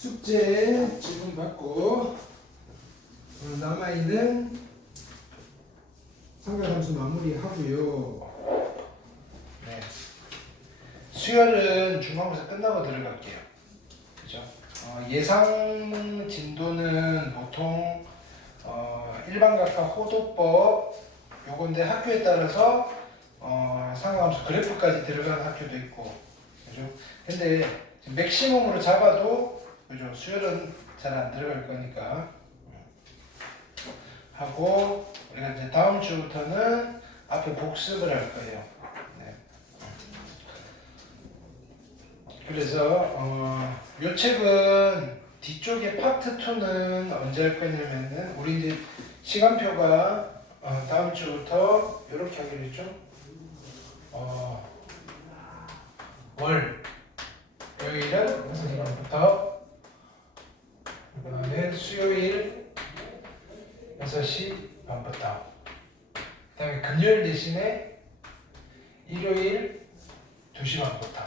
숙제 질문 받고 오늘 남아있는 삼각함수 마무리하고요. 네. 수열은 중간고사 끝나고 들어갈게요. 그죠? 예상 진도는 보통 일반각과 호도법 요건데 학교에 따라서 삼각함수 그래프까지 들어가는 학교도 있고, 그죠? 근데 맥시멈으로 잡아도 그죠? 수열은 잘 안 들어갈 거니까 하고, 우리가 이제 다음 주부터는 앞에 복습을 할 거예요. 네. 그래서 요 책은 뒤쪽에 파트 2는 언제 할 거냐면은 우리 이제 시간표가 다음 주부터 이렇게 하기로 했죠. 요일은 선생님부터 그다음에 수요일 6시 반부터, 그 다음에 금요일 대신에 일요일 2시 반부터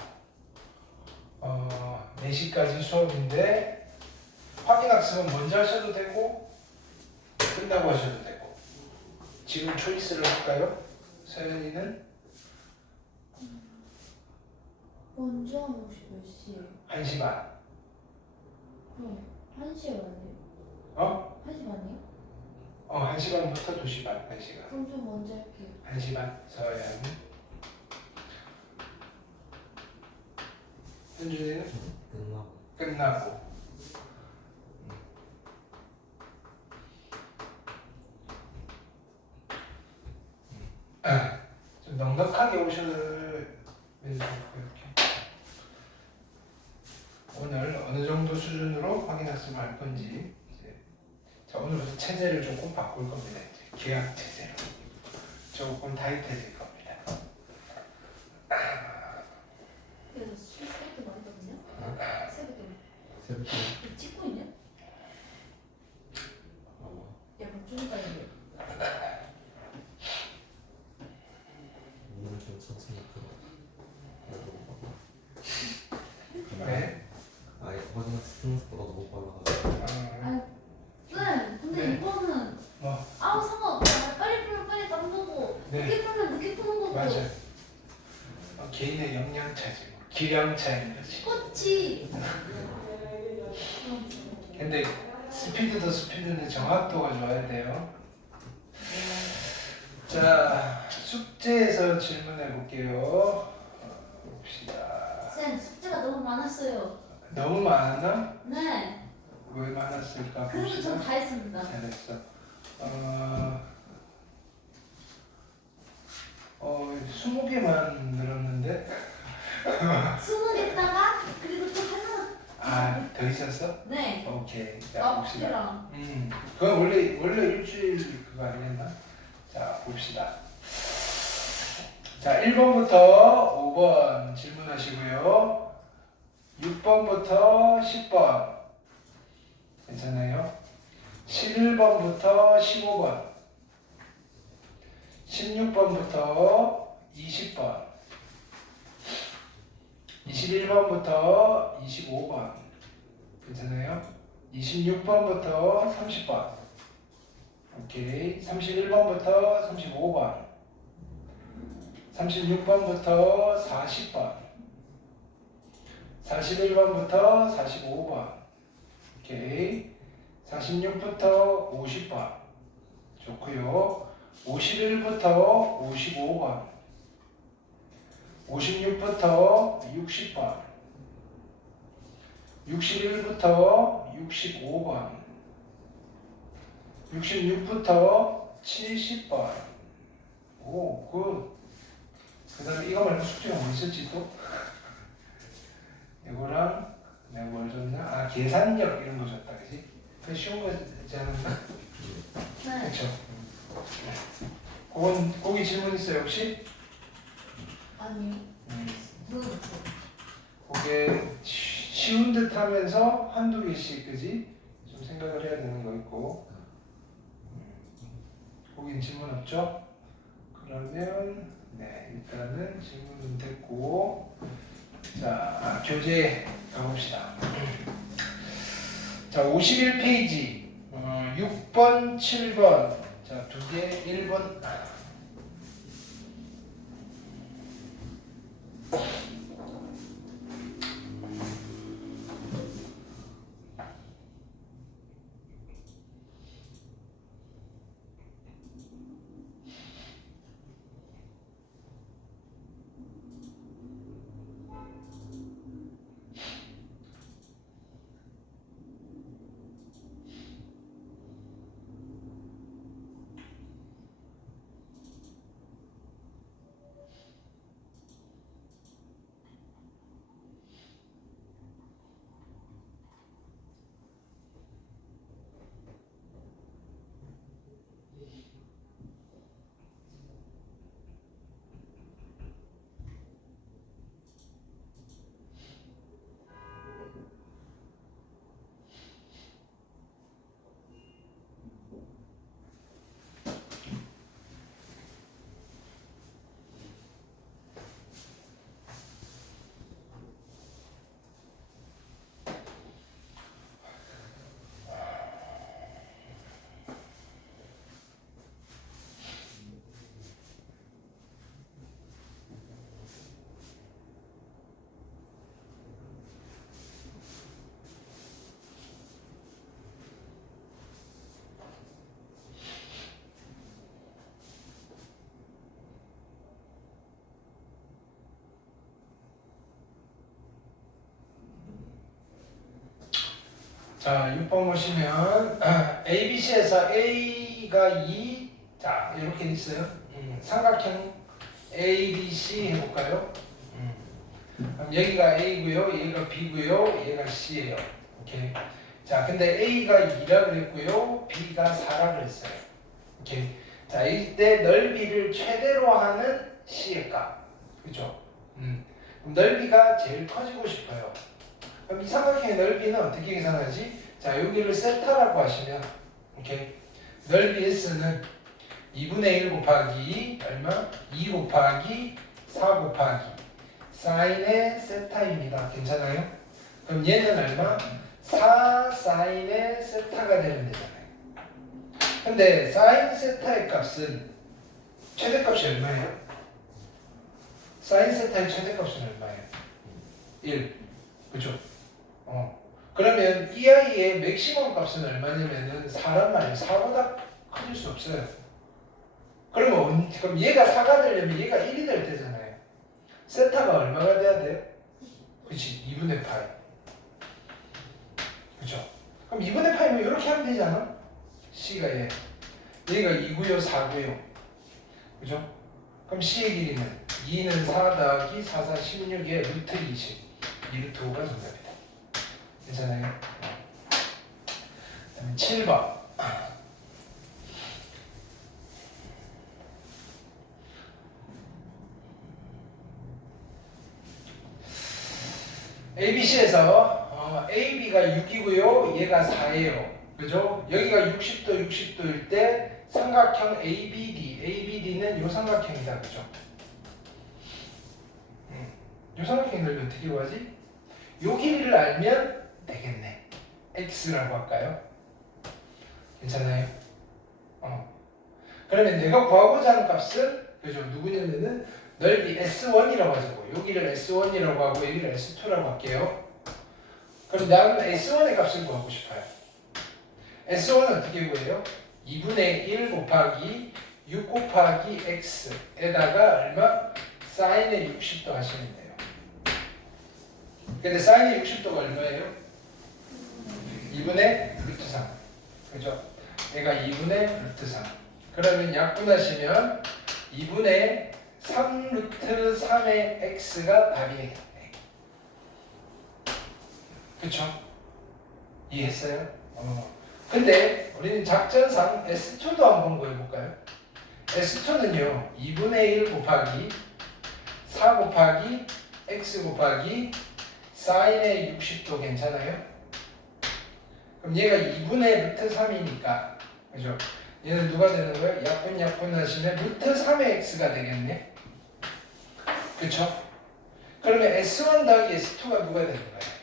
4시까지 수업인데, 확인학습은 먼저 하셔도 되고 끝나고 하셔도 되고. 지금 초이스를 할까요? 서연이는 먼저 하면 혹시 몇 시에? 1시 반. 그럼 1시에 와요? 어? 1시 반이요? 1시 반부터 2시 반. 1시간. 그럼 좀 먼저 할게요. 1시 반. 서연. 현준이는 끝나고. 좀 넉넉하게 오셔도 이렇게. 오늘 어느 정도 수준으로 확인학습을 할 건지. 자, 오늘부터 체제를 조금 바꿀 겁니다. 이제 계약 체제로 조금 타이트해질 겁니다. 그래서 새벽에 말했거든요? 새벽에 새벽에 찍고 있냐? 약간 좀 빨리. 오늘 좀 천천히 들어. 네. 아예 확인 스트레스보다 너무 빨라가지고. 네, 근데 네. 이거는 뭐 아무 상관없어. 빨리 풀면 빨리 딴 거고, 네. 늦게 풀면 늦게 푸는 거고. 맞아. 개인의 역량 차지, 뭐. 기량 차이인 거지. 그렇지. 근데 스피드도 스피드인데 정확도가 좋아야 돼요. 자, 숙제에서 질문해 볼게요. 봅시다. 쌤, 숙제가 너무 많았어요. 너무 많았나? 네. 왜 많았을까? 그래도 봅시다. 전 다 했습니다. 잘했어. 20개만 늘었는데? 20개다가 그리고 또 하나. 더 있었어? 네. 오케이. 자, 봅시다. 앞이랑. 그건 원래 일주일 그거 아니었나? 자, 봅시다. 자, 1번부터 5번 질문하시고요. 6번부터 10번. 괜찮아요? 11번부터 15번. 16번부터 20번. 21번부터 25번. 괜찮아요? 26번부터 30번. 오케이. 31번부터 35번. 36번부터 40번. 41번부터 45번. 오케이. 46부터 50번. 좋고요. 51부터 55번. 56부터 60번. 61부터 65번. 66부터 70번. 오, 굿. 그 다음에 이거 말고 숙제가 뭐 있었지 또? 이거랑 내가 뭘 줬냐? 계산력 이런 거 줬다, 그지? 그 쉬운 거지 않았나? 네. 그쵸? 거기 질문 있어요, 혹시? 아니. 물어봤어. 그게 쉬운 듯 하면서 한두 개씩, 그지? 좀 생각을 해야 되는 거 있고. 거긴 질문 없죠? 그러면, 네, 일단은 질문은 됐고. 자, 교재 가봅시다. 자, 51페이지 6번, 7번. 자, 두 개, 1번. 자, 6번 보시면 ABC에서 A가 2, 자 이렇게 있어요. 삼각형 ABC 해볼까요? 그럼 여기가 A고요, 얘가 B고요, 얘가 C예요. 오케이. 자, 근데 A가 2라 그랬고요, B가 4라 그랬어요. 오케이. 자, 이때 넓이를 최대로 하는 C의 값, 그죠? 그럼 넓이가 제일 커지고 싶어요. 그럼 이 삼각형의 넓이는 어떻게 계산하지? 자, 여기를 세타라고 하시면, 오케이. 넓이 S는 2분의 1 곱하기 얼마? 2 곱하기 4 곱하기 사인의 세타입니다. 괜찮아요? 그럼 얘는 얼마? 4 사인의 세타가 되면 되잖아요. 근데 사인 세타의 값은 최대값이 얼마예요? 사인 세타의 최대값은 얼마예요? 1. 그죠? 그러면 이 아이의 맥시멈 값은 얼마냐면은 4란 말이에요. 4보다 커질 수 없어요. 그럼 얘가 4가 되려면 얘가 1이 될 때잖아요. 세타가 얼마가 돼야 돼요? 그치, 2분의 파이. 그죠? 그럼 2분의 파이면 이렇게 하면 되잖아. C가 얘가 2고요, 4고요. 그죠? 그럼 C의 길이는 2는 4 더하기 4, 4, 16에 루트 20. 2루트 5가 정답이다. 괜찮아요? 그다음에 7번. ABC에서 AB가 6이고요, 얘가 4예요. 그죠? 여기가 60도, 60도일 때 삼각형 ABD는 이 삼각형이다. 그죠? 이 삼각형이 넓이 어떻게 구하지? 요 길이를 알면 되겠네. X라고 할까요? 괜찮아요? 그러면 내가 구하고자 하는 값은, 그죠? 누구냐면은 넓이 S1이라고 하자고. 여기를 S1이라고 하고 여기를 S2라고 할게요. 그럼 나는 S1의 값을 구하고 싶어요. S1은 어떻게 구해요? 2분의 1 곱하기 6 곱하기 X에다가 얼마? 사인의 60도 하시면 돼요. 근데 사인의 60도가 얼마예요? 2분의 루트 3. 그죠? 얘가 2분의 루트 3. 그러면 약분하시면 2분의 3 루트 3의 x가 답이 되겠네. 그쵸? 이해했어요? 근데 우리는 작전상 S2도 한번 구해볼까요? S2는요 2분의 1 곱하기 4 곱하기 x 곱하기 사인의 60도 괜찮아요? 그럼 얘가 2분의 루트 3이니까 그죠? 얘는 누가 되는 거예요? 약분 하시면 루트 3의 x가 되겠네. 그쵸? 그러면 S1 더하기 S2가 누가 되는 거예요?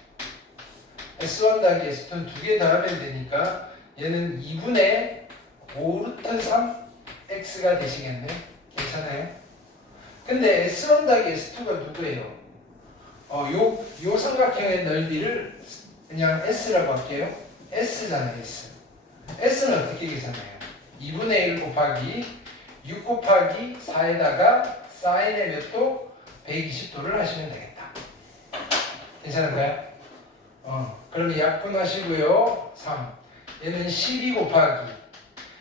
S1 더하기 S2는 두 개 더하면 되니까 얘는 2분의 5 루트 3 x가 되시겠네. 괜찮아요? 근데 S1 더하기 S2가 누구예요? 요 삼각형의 넓이를 그냥 S라고 할게요. S잖아요, S. S는 어떻게 계산해요? 2분의 1 곱하기 6 곱하기 4에다가 사인의 몇 도? 120도를 하시면 되겠다. 괜찮은가요? 그러면 약분하시고요. 3. 얘는 12 곱하기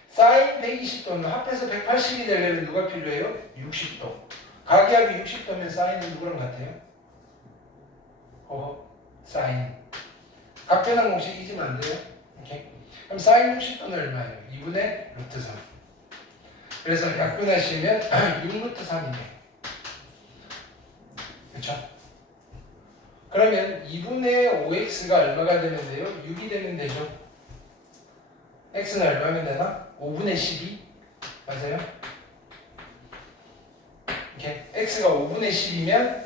사인 120도는 합해서 180이 되려면 누가 필요해요? 60도. 각이합이 60도면 사인은 누구랑 같아요? 사인. 각변환 공식 잊으면 안 돼요. 오케이. 그럼 사인 60도는 얼마예요? 2분의 루트 3. 그래서 약분하시면 6 루트 3이네. 그렇죠? 그러면 2분의 5x가 얼마가 되면 돼요? 6이 되면 되죠. x는 얼마면 되나? 5분의 12? 맞아요? 이렇게 x가 5분의 10이면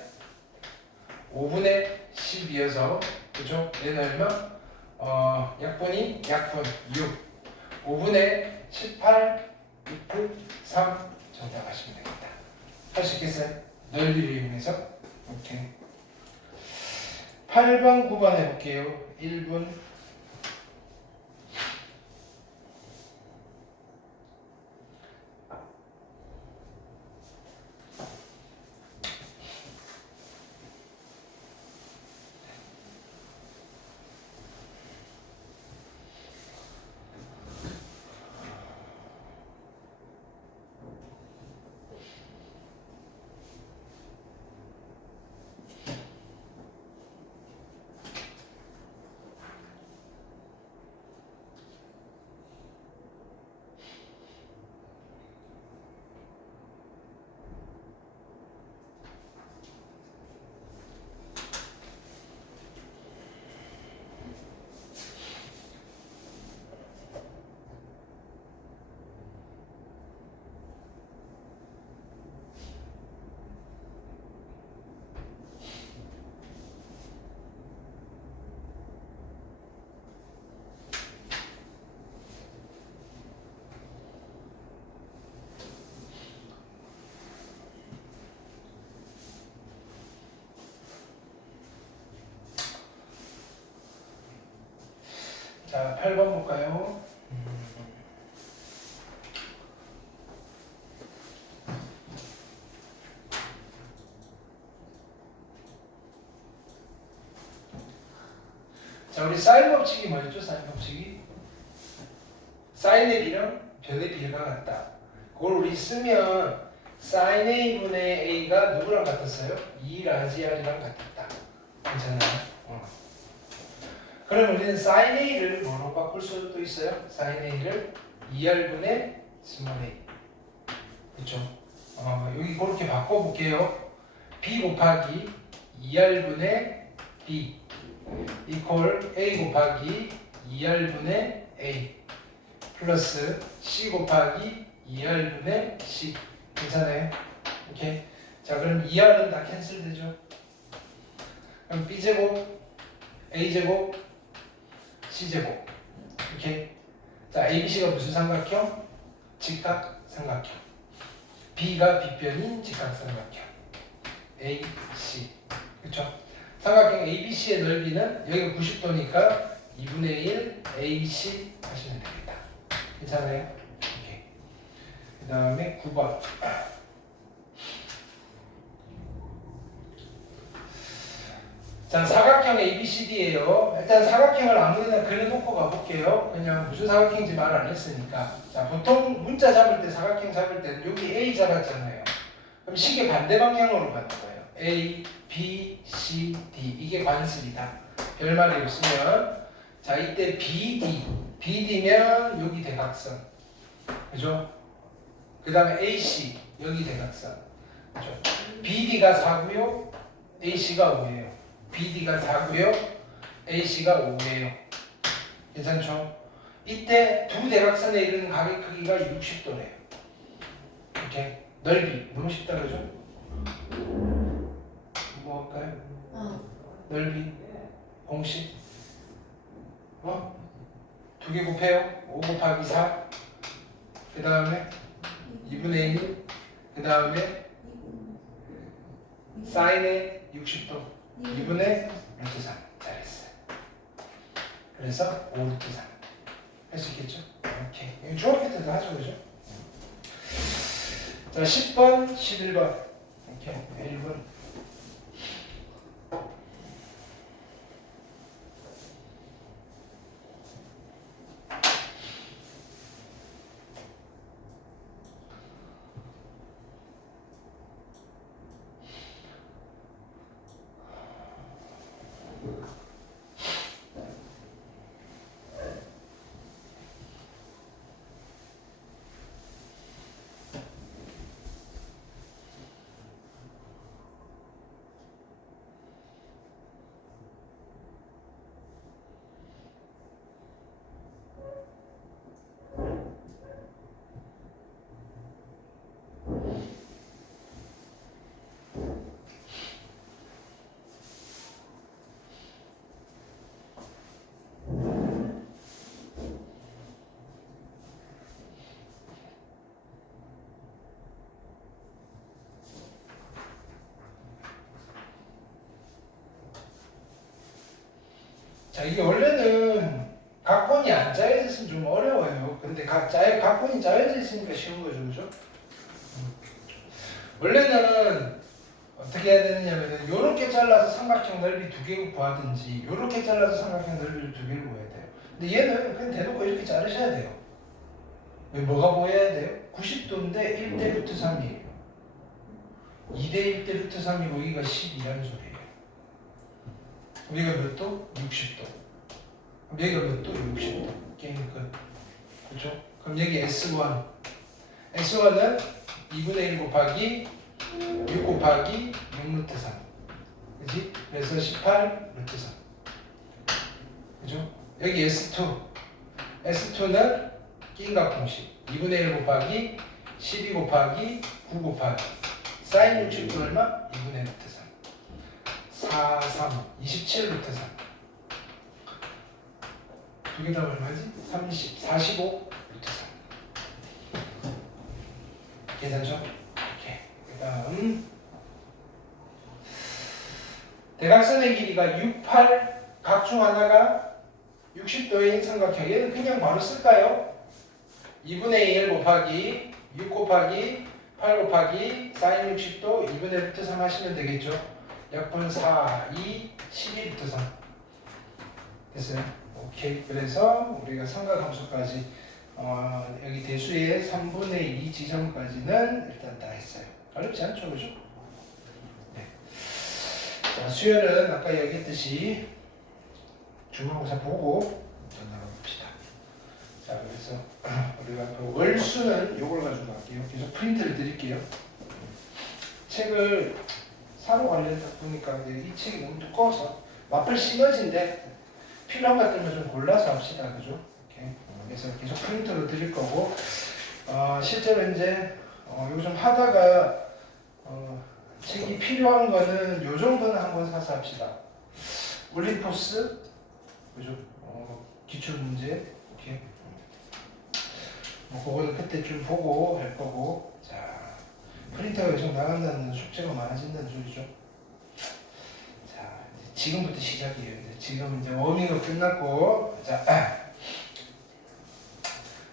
5분의 10이어서 그죠? 얘는 얼마? 약분이 약분 6 5분의 18 6, 3 정답하시면 되겠다. 할 수 있겠어요? 넓이를 이용해서. 오케이. 8번 9번 해볼게요. 1분. 자, 8번 볼까요? 자, 우리 사인 법칙이 뭐였죠? 사인 법칙이 사인의 B랑 변의 B가 같다. 그걸 우리 쓰면 사인 A분의 A가 누구랑 같았어요? 2라지 R이랑 같았다. 괜찮아요? 그럼 우리는 사인 A를 뭐로 바꿀 수도 있어요? 사인 A를 2R분의 스몰 a. 그렇죠? 여기 그렇게 바꿔볼게요. B 곱하기 2R분의 B 이퀄 A 곱하기 2R분의 A 플러스 C 곱하기 2R분의 C. 괜찮아요? 오케이. 자, 그럼 2R은 다 캔슬되죠? 그럼 B제곱 A제곱 C제곱. 오케이. 자, ABC가 무슨 삼각형? 직각 삼각형. B가 빗변인 직각 삼각형. AC. 그쵸? 삼각형 ABC의 넓이는 여기가 90도니까 2분의 1 AC 하시면 됩니다. 괜찮아요? 오케이. 그 다음에 9번. 자, 사각형 ABCD예요. 일단 사각형을 아무데나 그려놓고 가볼게요. 그냥 무슨 사각형인지 말 안 했으니까. 자, 보통 문자 잡을 때 사각형 잡을 때는 여기 A 잡았잖아요. 그럼 식의 반대 방향으로 가는 거예요. A, B, C, D. 이게 관습이다. 별말이 없으면 자, 이때 BD. BD면 여기 대각선. 그죠? 그 다음에 AC. 여기 대각선. 그죠? BD가 4고요. AC가 5예요. BD가 4고요. AC가 5예요. 괜찮죠? 이때 두 대각선에 이르는 각의 크기가 60도래요. 이렇게 넓이 너무 쉽다 그죠? 뭐 할까요? 넓이 공식 어? 2개 곱해요. 5 곱하기 4. 그 다음에 2분의 1. 그 다음에 사인의 60도. 2분의 루트 3. 잘했어요. 그래서 5 루트 3. 할 수 있겠죠? 오케이. 이거 중학교 때도 하죠, 그죠? 자, 10번, 11번. 오케이. 1번. 자, 이게 원래는 각본이 안 짜여져 있으면 좀 어려워요. 근데 각본이 짜여져 있으니까 쉬운 거죠, 그죠? 원래는 어떻게 해야 되느냐면 요렇게 잘라서 삼각형 넓이 2개 구하든지 요렇게 잘라서 삼각형 넓이를 2개를 구해야 돼요. 근데 얘는 그냥 대놓고 이렇게 자르셔야 돼요. 왜 뭐가 보여야 돼요? 90도인데 1대 루트 3이에요. 2대 1대 루트 3이고 여기가 12라는 소리예요. 여기가 몇 도? 60도. 그럼 여기가 몇 도? 60도. 게임 끝. 그렇죠? 그럼 여기 S1. S1은 2분의 1 곱하기 6 곱하기 6 루트 3. 그지? 그래서 18 루트 3. 그죠? 여기 S2. S2는 끼인각 공식. 2분의 1 곱하기 12 곱하기 9 곱하기 사인 60도 얼마? 2분의 루트 3. 4, 3, 27 루트 3. 두 개 다 얼마지? 30, 45 루트 3. 계산죠? 오케이. 그 다음 대각선의 길이가 6, 8 각 중 하나가 60도인 삼각형. 얘는 그냥 바로 쓸까요? 2분의 1 곱하기 6 곱하기 8 곱하기 사인 60도 2분의 루트 3 하시면 되겠죠? 약분 4, 2, 12 루트 3 됐어요? 오케이. 그래서 우리가 삼각함수까지 여기 대수의 3분의 2 지점까지는 일단 다 했어요. 어렵지 않죠? 그죠? 네. 자, 수열은 아까 얘기했듯이 중간고사 보고 나가봅시다. 자, 그래서 우리가 그 월수는 요걸 가지고 갈게요. 계속 프린트를 드릴게요. 책을 사러 가려다 보니까 이 책이 너무 두꺼워서 마플 시너지인데 필요한 것들만 좀 골라서 합시다. 그죠? 이렇게. 그래서 계속 프린트로 드릴 거고 실제로 이제 요즘 하다가 책이 필요한 거는 요 정도는 한번 사서 합시다. 올림포스 그죠? 기출 문제 이렇게 그거는 그때 좀 보고 할 거고. 자, 프린터가 계속 나간다는 숙제가 많아진다는 소리죠. 자, 지금부터 시작이에요. 지금 이제 워밍업 끝났고 자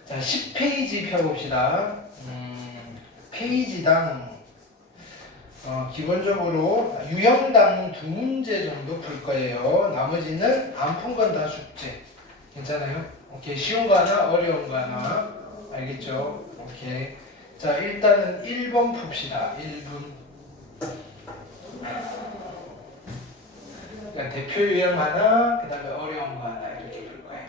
10페이지 펴봅시다. 페이지당 기본적으로 유형당 2문제 정도 풀 거예요. 나머지는 안 푼 건 다 숙제. 괜찮아요? 오케이. 쉬운 거 하나, 어려운 거 하나. 알겠죠? 오케이. 자, 일단은 1번 풉시다. 1분. 그러니까 대표 유형 하나, 그 다음에 어려운 거 하나 이렇게 풀 거예요.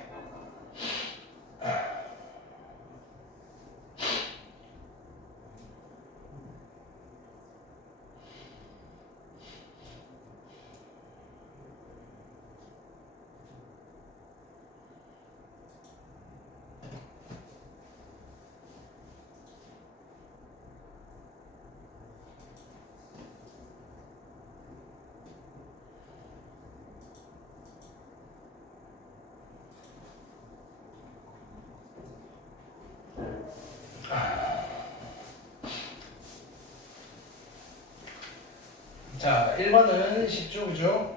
자, 1번은 쉽죠, 그죠?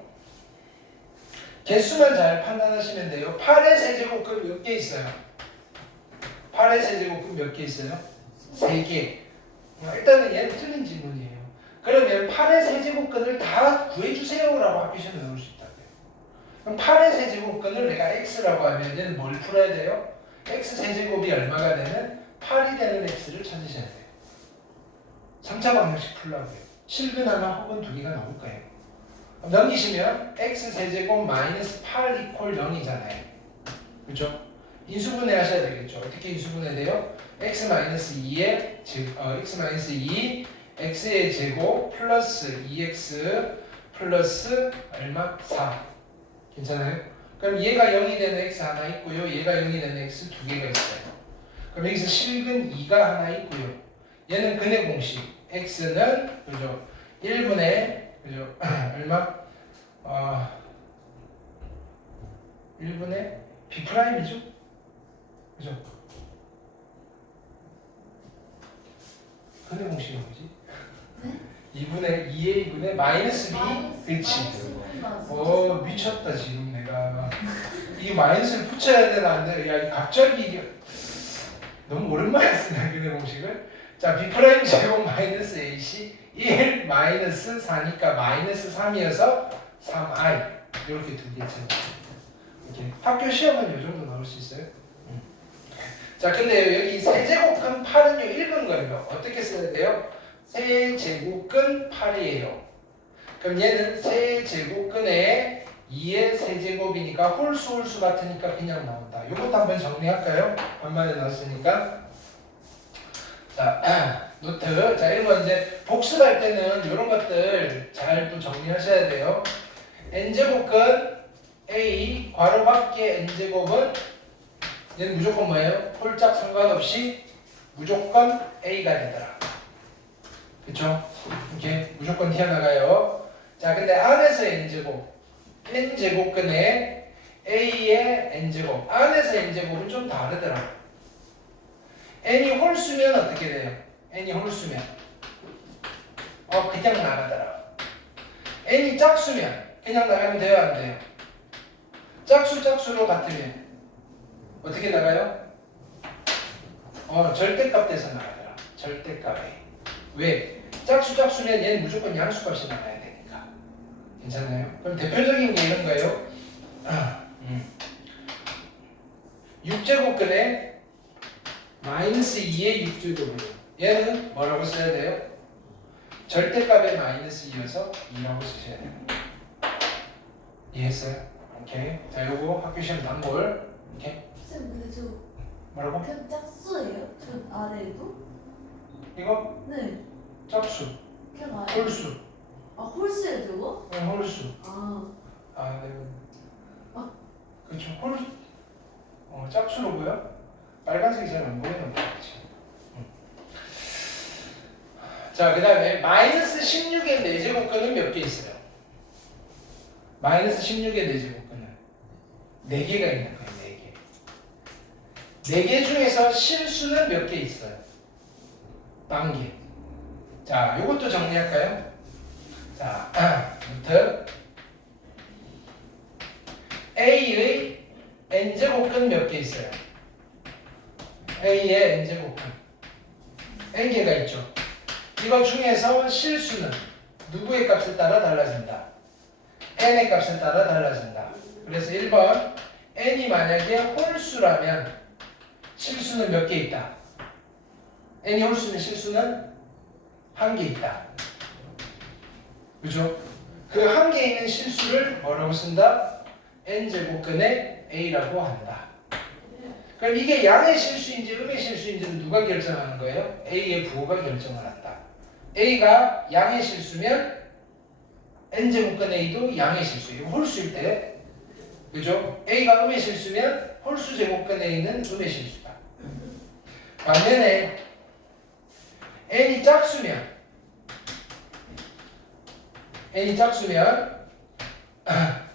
개수만 잘 판단하시면 돼요. 8의 세제곱근 몇 개 있어요? 8의 세제곱근 몇 개 있어요? 3개. 일단은 얘는 틀린 질문이에요. 그러면 8의 세제곱근을 다 구해주세요라고 학교 시험에 나올 수 있다고요. 그럼 8의 세제곱근을 내가 x라고 하면 얘는 뭘 풀어야 돼요? x 세제곱이 얼마가 되면 8이 되는 x를 찾으셔야 돼요. 3차 방정식 풀라고요. 실근 하나 혹은 두 개가 나올 거예요. 넘기시면 x 세제곱 마이너스 8 이퀄 0이잖아요. 그렇죠? 인수분해 하셔야 되겠죠. 어떻게 인수분해 돼요? x 마이너스 2의 x 마이너스 2 x의 제곱 플러스 2x 플러스 얼마? 4. 괜찮아요? 그럼 얘가 0이 되는 x 하나 있고요. 얘가 0이 되는 x 두 개가 있어요. 그럼 여기서 실근 2가 하나 있고요. 얘는 근의 공식. x는 그죠? 1분의 그죠? 얼마? 1분의 b 프라임이죠? 그죠? 근의 공식이 뭐지? 네? 2분의 2의 2분의 마이너스 b. 그렇지. 미쳤다 지금 내가. 이 마이너스를 붙여야 되나 안 돼? 야, 갑자기 이게 너무 오랜만에 쓰네 근의 공식을. 자, b 프라임 제곱 마이너스 ac 1 마이너스 4니까 마이너스 3이어서 3i 이렇게 두 개 찾아요. 이렇게 학교 시험은 이 정도 나올 수 있어요. 자, 근데 여기 세제곱근 8은요 읽은 거예요. 어떻게 써야 돼요? 세제곱근 8이에요. 그럼 얘는 세제곱근에 2의 세제곱이니까 홀수 같으니까 그냥 나온다. 이것도 한번 정리할까요? 반만에 나왔으니까. 자, 노트. 자, 1번 이제 복습할 때는 이런 것들 잘 또 정리하셔야 돼요. n제곱근 a 괄호 밖에 n제곱은 얘는 무조건 뭐예요? 홀짝 상관없이 무조건 a가 되더라. 그쵸? 이렇게 무조건 튀어나가요. 자, 근데 안에서 n제곱 n제곱근에 a의 n제곱 안에서 n제곱은 좀 다르더라. n이 홀수면 어떻게 돼요? n이 홀수면 그냥 나가더라. n이 짝수면 그냥 나가면 돼요, 안 돼요? 짝수로 같으면 어떻게 나가요? 절대값 돼서 나가더라. 절대값에. 왜? 짝수면 얘는 무조건 양수값이 나가야 되니까. 괜찮나요? 그럼 대표적인 게 이런 거예요. 6제곱근에 마이너스 2의 6제곱이에요. 얘는 뭐라고 써야 돼요? 절대값의 마이너스 2여서 2라고 쓰셔야 돼요. 이해했어요? 오케이. 자, 요거 학교 시험 단골. 오케이. 쌤 근데 저 뭐라고? 그냥 짝수예요? 저 아래도? 이거 네. 짝수, 그냥 아래. 홀수. 홀수예요 저거? 홀수. 아. 네. 그렇죠. 홀수. 짝수로 보여? 빨간색이 잘 안 보이는 거지. 자, 그 다음에 마이너스 16의 4제곱근은 몇 개 있어요? 마이너스 16의 4제곱근은 4개가 있는 거예요. 4개. 4개 중에서 실수는 몇 개 있어요? 1개. 자, 요것도 정리할까요? 자, 부터 A의 n제곱근 몇 개 있어요? A의 n제곱근 n개가 있죠. 이거 중에서 실수는 누구의 값에 따라 달라진다? n의 값에 따라 달라진다. 그래서 1번 n이 만약에 홀수라면 실수는 몇 개 있다? n이 홀수면 실수는 1개 있다. 그죠? 그 1개 있는 실수를 뭐라고 쓴다? n제곱근의 a라고 한다. 그럼 이게 양의 실수인지 음의 실수인지는 누가 결정하는 거예요? a의 부호가 결정을 한다. a가 양의 실수면 n제곱근 a도 양의 실수예요. 홀수일 때. 그죠? a가 음의 실수면 홀수 제곱근 a는 음의 실수다. 반면에 n이 짝수면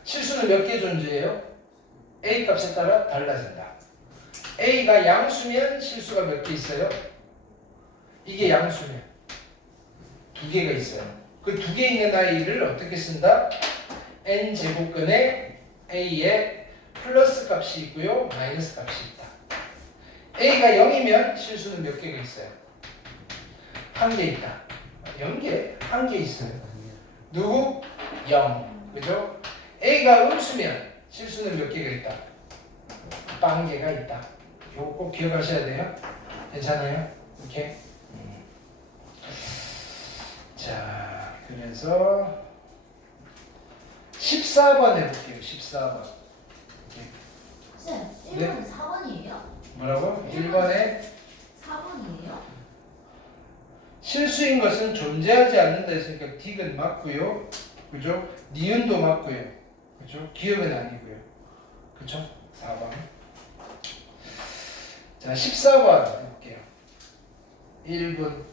실수는 몇 개 존재해요? a 값에 따라 달라진다. a가 양수면 실수가 몇 개 있어요? 이게 양수면 2개가 있어요. 그 두 개 있는 a를 어떻게 쓴다? n 제곱근에 a에 플러스 값이 있고요, 마이너스 값이 있다. a가 0이면 실수는 몇 개가 있어요? 한 개 있다. 0개? 한 개 있어요. 누구? 0. 그죠? a가 음수면 실수는 몇 개가 있다? 빵 개가 있다. 요거 꼭 기억하셔야 돼요. 괜찮아요? 오케이? 자, 그래서 14번 해볼게요. 14번. 쌤, 네? 1번은 4번이에요? 뭐라고? 1번에 4번이에요? 실수인 것은 존재하지 않는다 했으니까 딕은 맞고요. 그죠? 니은도 맞고요. 그죠? 기억은 아니고요. 그죠? 4번. 자, 14번 해볼게요. 1분.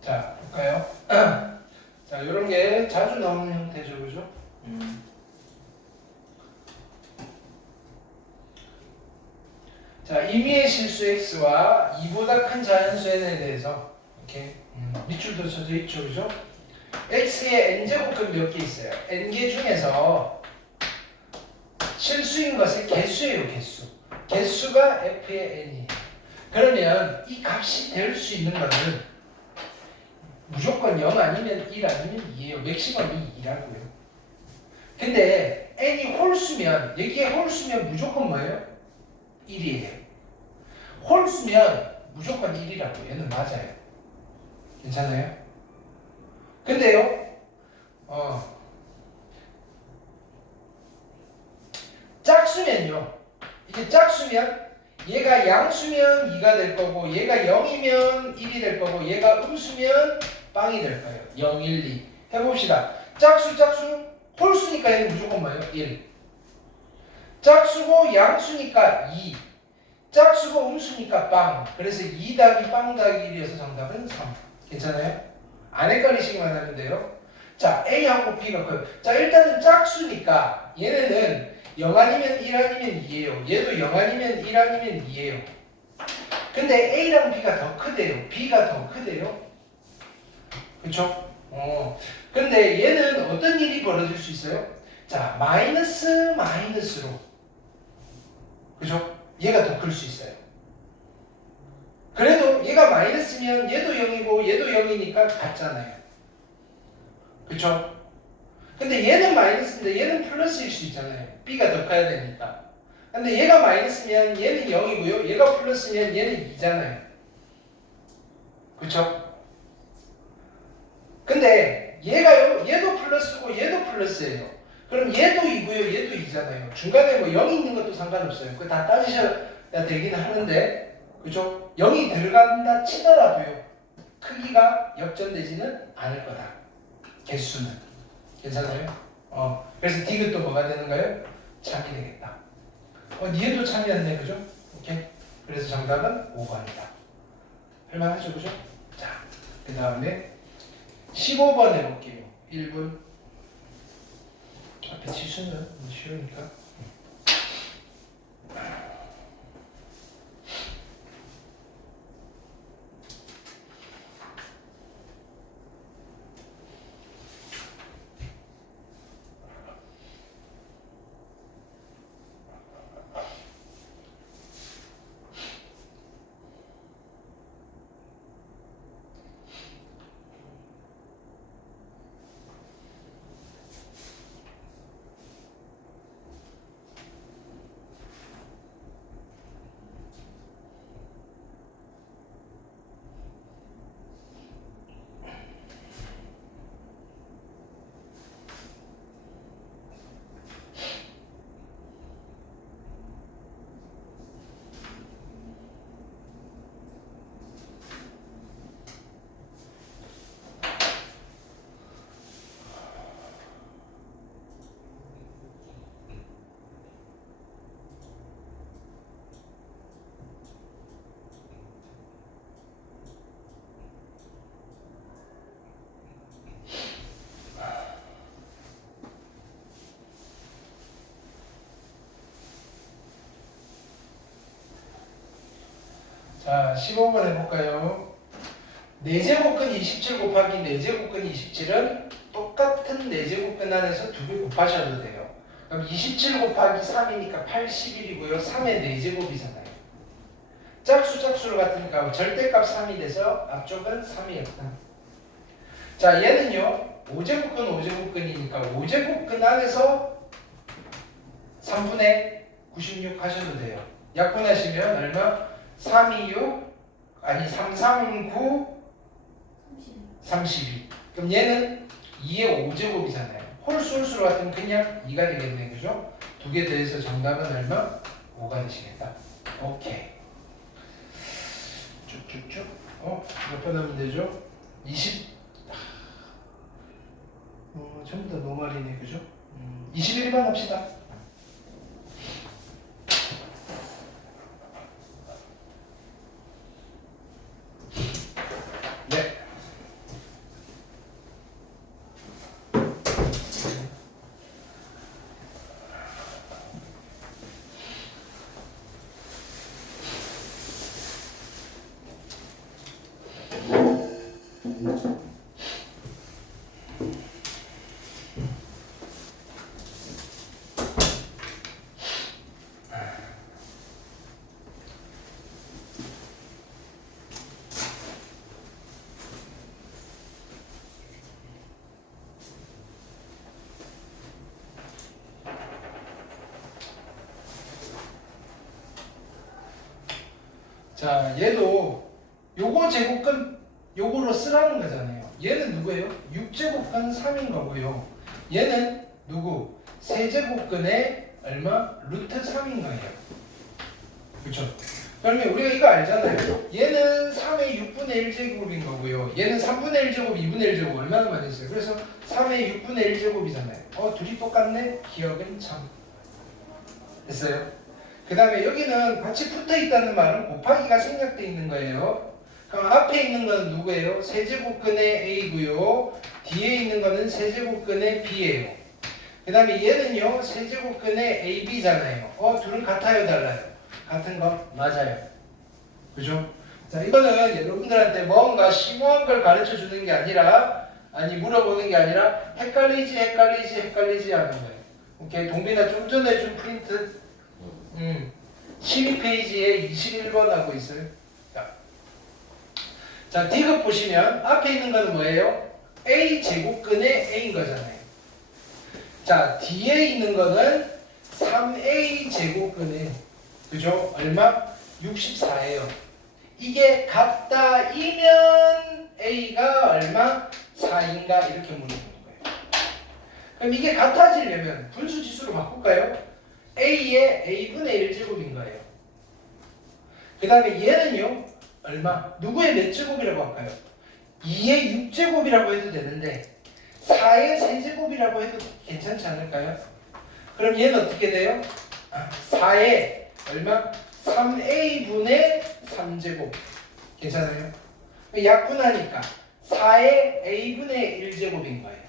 자, 볼까요? 자, 이런 게 자주 나오는 형태죠, 그죠? 자, 임의의 실수 x와 2보다 큰 자연수 n에 대해서 이렇게 밑줄도 쳐져 있죠, 그죠? x의 n제곱근 몇 개 있어요? n개 중에서 실수인 것의 개수예요, 개수. 개수가 f의 n이에요. 그러면 이 값이 될 수 있는 거는 무조건 0 아니면 1 아니면 2예요. 맥시멈이 2라고요. 근데 n이 홀수면, 여기에 홀수면 무조건 뭐예요? 1이에요. 홀수면 무조건 1이라고. 얘는 맞아요. 괜찮아요? 근데요, 짝수면요. 이게 짝수면 얘가 양수면 2가 될 거고, 얘가 0이면 1이 될 거고, 얘가 음수면 빵이 될 거예요. 0, 1, 2. 해봅시다. 짝수, 홀수니까 얘는 무조건 뭐예요? 1. 짝수고 양수니까 2. 짝수고 음수니까 빵. 그래서 2 더하기 빵 더하기 1이어서 정답은 3. 괜찮아요? 안 헷갈리시기만 하면 돼요. 자, A하고 B가 커요. 자, 일단은 짝수니까 얘네는 0 아니면 1 아니면 2예요. 얘도 0 아니면 1 아니면 2예요. 근데 A랑 B가 더 크대요. B가 더 크대요. 그쵸? 근데 얘는 어떤 일이 벌어질 수 있어요? 자, 마이너스로. 그죠? 얘가 더 클 수 있어요. 그래도 얘가 마이너스면 얘도 0이고 얘도 0이니까 같잖아요. 그쵸? 근데 얘는 마이너스인데 얘는 플러스일 수 있잖아요. B가 더 커야 되니까. 근데 얘가 마이너스면 얘는 0이고요. 얘가 플러스면 얘는 2잖아요. 그쵸? 근데 얘도 플러스고 얘도 플러스예요. 그럼 얘도 2고요. 얘도 2잖아요. 중간에 뭐 0이 있는 것도 상관없어요. 그거 다 따지셔야 되긴 하는데, 그죠? 0이 들어간다 치더라도요. 크기가 역전되지는 않을 거다. 개수는. 괜찮아요? 그래서 디귿도 뭐가 되는 거예요? 참이 되겠다. 니은도 참이었네, 그죠? 오케이. 그래서 정답은 5번이다. 할만하죠, 그죠? 자, 그 다음에 15번 해볼게요. 1분. 앞에 치수는 쉬우니까. 자, 15번 해볼까요? 4제곱근 27 곱하기 4제곱근 27은 똑같은 4제곱근 안에서 2개 곱하셔도 돼요. 그럼 27 곱하기 3이니까 81이고요. 3의 4제곱이잖아요. 짝수 짝수로 같으니까 절대값 3이 돼서 앞쪽은 3이었다. 자, 얘는요. 5제곱근 5제곱근이니까 5제곱근 안에서 3분의 96 하셔도 돼요. 약분하시면 얼마? 326 아니 339 32. 그럼 얘는 2의 5제곱이잖아요. 홀수로 같으면 그냥 2가 되겠네. 그죠? 두 개 더해서 정답은 얼마? 5가 되시겠다. 오케이. 쭉쭉쭉. 몇 번 하면 되죠? 20. 전부 다 노말이네. 그죠? 21번 합시다. 네. 자, 얘도 요거 제곱근 요거로 쓰라는 거잖아요. 얘는 누구예요? 6제곱근 3인 거고요. 얘는 누구? 세제곱근의 얼마? 루트 3인 거예요. 그렇죠? 그러면 우리가 이거 알잖아요. 얘는 3의 6분의 1제곱인 거고요. 얘는 3분의 1제곱, 2분의 1제곱 얼마나 많이 했어요? 그래서 3의 6분의 1제곱이잖아요. 둘이 똑같네? 기억은 참. 됐어요? 그 다음에 여기는 같이 붙어 있다는 말은 곱하기가 생략되어 있는 거예요. 그럼 앞에 있는 건 누구예요? 세제곱근의 A고요. 뒤에 있는 거는 세제곱근의 B예요. 그 다음에 얘는요. 세제곱근의 AB잖아요. 둘은 같아요? 달라요? 같은 거? 맞아요. 그죠? 자, 이거는 여러분들한테 뭔가 심오한 걸 가르쳐 주는 게 아니라 물어보는 게 아니라 헷갈리지 하는 거예요. 오케이? 동빈아 좀 전에 준 프린트 12페이지에 21번 하고 있어요. 자, 디귿 보시면 앞에 있는 건 뭐예요? A 제곱근의 A인 거잖아요. 자, 뒤에 있는 거는 3A 제곱근의 그죠? 얼마? 64예요. 이게 같다이면 A가 얼마? 4인가? 이렇게 물어보는 거예요. 그럼 이게 같아지려면 분수 지수로 바꿀까요? A의 A분의 1제곱인 거예요. 그 다음에 얘는요. 얼마? 누구의 몇 제곱이라고 할까요? 2의 6제곱이라고 해도 되는데 4의 세제곱이라고 해도 괜찮지 않을까요? 그럼 얘는 어떻게 돼요? 4의 얼마? 3A분의 3제곱. 괜찮아요? 약분하니까 4의 A분의 1제곱인 거예요.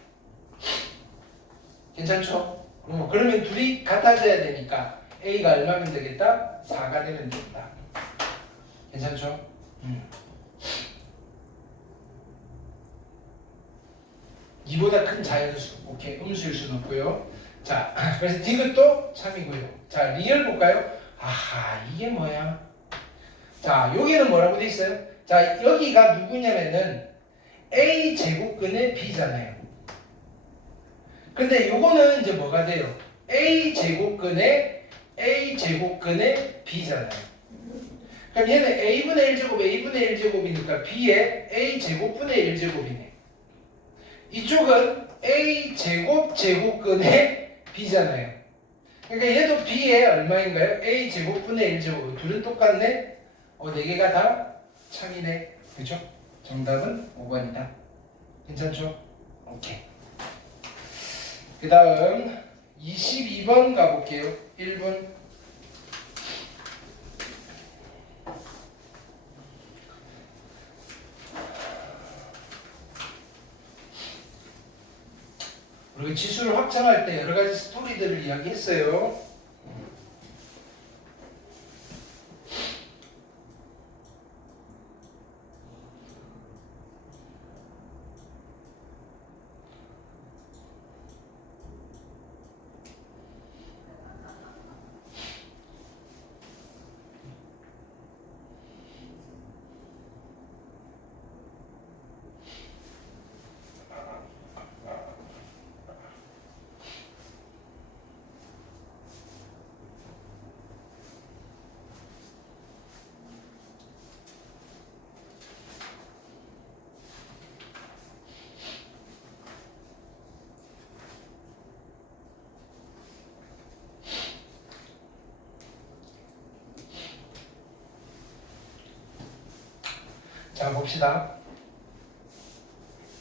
괜찮죠? 그러면 둘이 같아져야 되니까 A가 얼마면 되겠다? 4가 되면 된다. 괜찮죠? 이보다 큰 자연수. 오케이. 음수일 수는 없고요. 자, 그래서 디귿도 참이고요. 자, 리얼 볼까요? 아하, 이게 뭐야? 자, 여기는 뭐라고 돼 있어요? 자, 여기가 누구냐면은 A 제곱근의 B잖아요. 근데 요거는 이제 뭐가 돼요? A 제곱근의 B잖아요. 그럼 얘는 A분의 1제곱, A분의 1제곱이니까 B의 A 제곱분의 1제곱이네. 이쪽은 A 제곱근의 B잖아요. 그러니까 얘도 B의 얼마인가요? A 제곱분의 1제곱. 둘은 똑같네? 4개가 다 참이네. 그죠? 정답은 5번이다. 괜찮죠? 오케이. 그 다음 22번 가볼게요. 1분. 우리가 지수를 확장할 때 여러 가지 스토리들을 이야기했어요. 자 봅시다.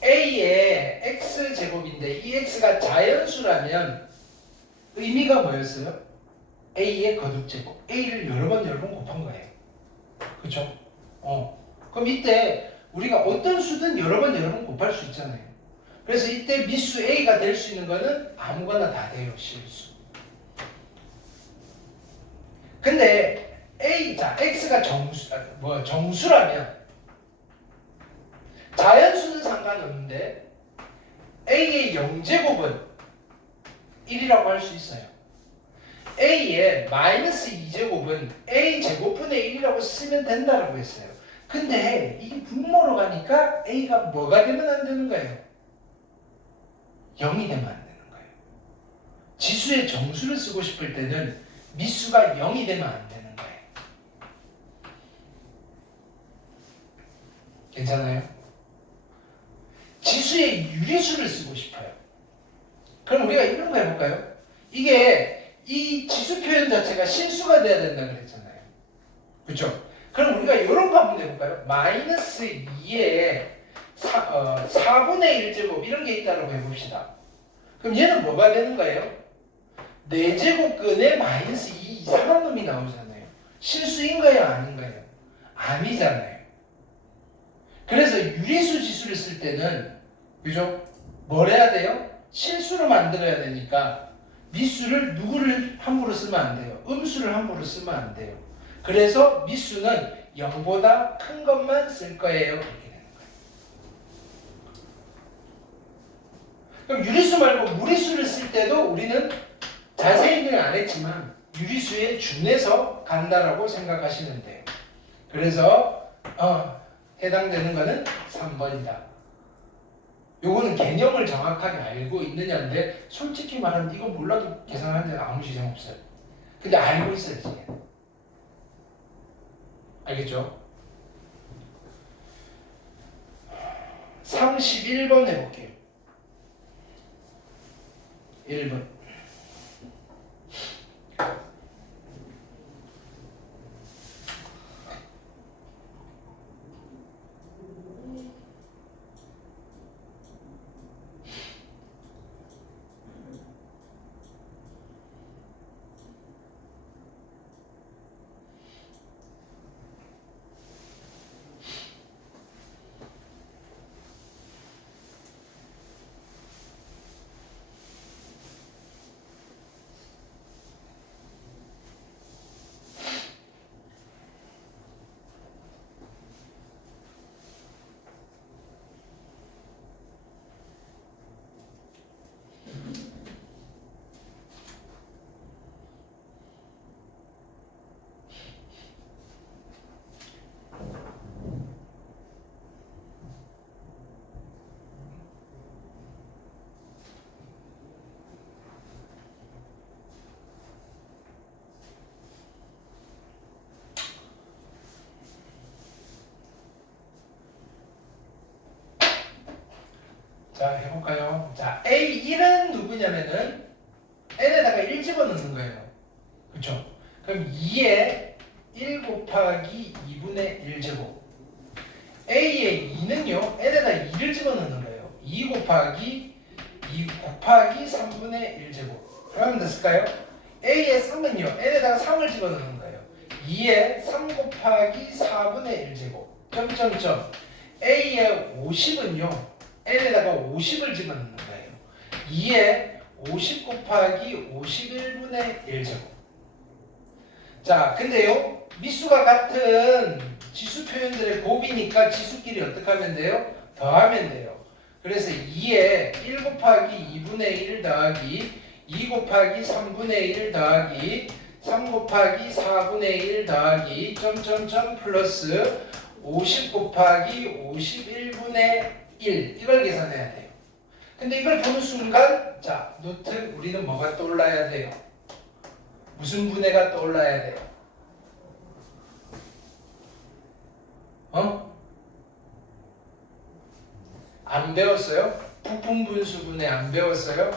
A의 x제곱인데 이 x가 자연수라면 의미가 뭐였어요? A의 거듭제곱. A를 여러 번 곱한 거예요. 그쵸? 그럼 이때 우리가 어떤 수든 여러 번 곱할 수 있잖아요. 그래서 이때 미수 A가 될 수 있는 거는 아무거나 다 돼요. 실수. 근데 x가 정수라면 자연수는 상관없는데 A의 0제곱은 1이라고 할 수 있어요. A의 마이너스 2제곱은 A 제곱분의 1이라고 쓰면 된다고 했어요. 근데 이게 분모로 가니까 A가 뭐가 되면 안 되는 거예요? 0이 되면 안 되는 거예요. 지수의 정수를 쓰고 싶을 때는 미수가 0이 되면 안 되는 거예요. 괜찮아요? 지수의 유리수를 쓰고 싶어요. 그럼 우리가 이런 거 해볼까요? 이 지수 표현 자체가 실수가 돼야 된다고 그랬잖아요. 그렇죠? 그럼 우리가 이런 거 한번 해볼까요? 마이너스 2에 4분의 1제곱 이런 게 있다고 해봅시다. 그럼 얘는 뭐가 되는 거예요? 4제곱근에 마이너스 2 이상한 놈이 나오잖아요. 실수인 거예요? 아닌 거예요? 아니잖아요. 그래서 유리수 지수를 쓸 때는 그죠? 뭘 해야 돼요? 실수로 만들어야 되니까 미수를 누구를 함부로 쓰면 안 돼요. 음수를 함부로 쓰면 안 돼요. 그래서 미수는 0보다 큰 것만 쓸 거예요. 이렇게 되는 거예요. 그럼 유리수 말고 무리수를 쓸 때도 우리는 자세히는 안 했지만 유리수에 준해서 간다라고 생각하시면 돼요. 그래서 해당되는 거는 3번이다. 요거는 개념을 정확하게 알고 있느냐인데 솔직히 말하면 이거 몰라도 계산하는 데는 아무 지장 없어요. 근데 알고 있어야지. 알겠죠? 31번 해볼게요. 1번. 자 해볼까요? 자 A1은 누구냐면은 N에다가 1 집어넣는 거예요. 그쵸? 그럼 2에 1 곱하기 2분의 1제곱 A의 2는요 N에다 2를 집어넣는 거예요. 2 곱하기 3분의 1제곱 그러면 됐을까요? A의 3은요 N에다가 3을 집어넣는 거예요. 2에 3 곱하기 4분의 1제곱 점점점 A의 50은요 N에다가 50을 집어넣는 거예요. 2에 50 곱하기 51분의 1제곱. 자, 근데요, 미수가 같은 지수 표현들의 곱이니까 지수끼리 어떻게 하면 돼요? 더하면 돼요. 그래서 2에 1 곱하기 2분의 1 더하기 2 곱하기 3분의 1 더하기 3 곱하기 4분의 1 더하기 점점점 플러스 50 곱하기 51분의 1 이걸 계산해야 돼요. 근데 이걸 보는 순간 자 노트 우리는 뭐가 떠올라야 돼요? 무슨 분해가 떠올라야 돼요? 안 배웠어요? 부품분수분해 안 배웠어요?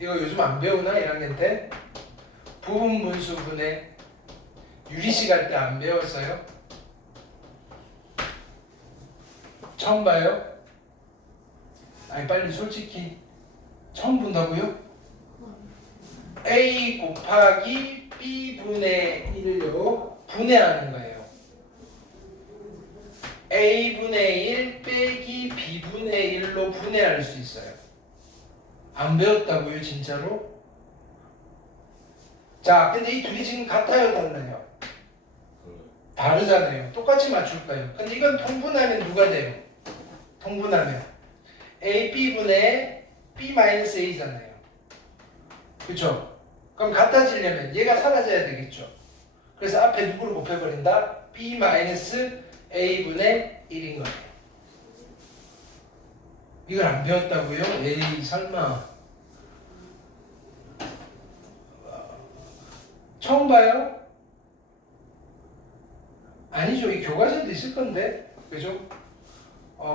이거 요즘 안 배우나 1학년 때? 부분분수분해 유리식 할 때 안 배웠어요? 처음 봐요? 아니 빨리 솔직히 처음 본다고요? A 곱하기 B분의 1요 분해하는 거예요. A분의 1 빼기 B분의 1로 분해할 수 있어요. 안 배웠다고요 진짜로? 자 근데 이 둘이 지금 같아요 달라요? 다르잖아요. 똑같이 맞출까요? 근데 이건 통분하면 누가 돼요? 통분하면 AB분의 B-A잖아요. 그쵸? 그럼 같아지려면 얘가 사라져야 되겠죠. 그래서 앞에 누구를 곱해버린다? B-A분의 1인 거예요. 이걸 안 배웠다고요? 에이 설마. 처음 봐요? 아니죠. 이 교과서에도 있을 건데. 그죠?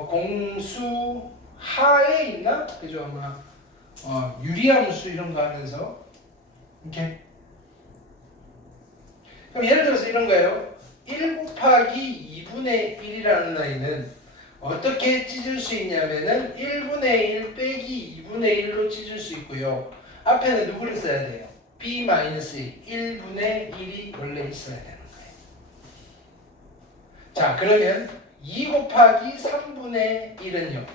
공수 하에 있나? 그죠? 아마 유리함수 이런 거 하면서 이렇게. 그럼 예를 들어서 이런 거예요. 1 곱하기 2분의 1이라는 라인은 어떻게 찢을 수 있냐면은 1분의 1 빼기 2분의 1로 찢을 수 있고요. 앞에는 누구를 써야 돼요? B-1, 1분의 1이 원래 있어야 돼요. 자 그러면 2 곱하기 3분의 1은요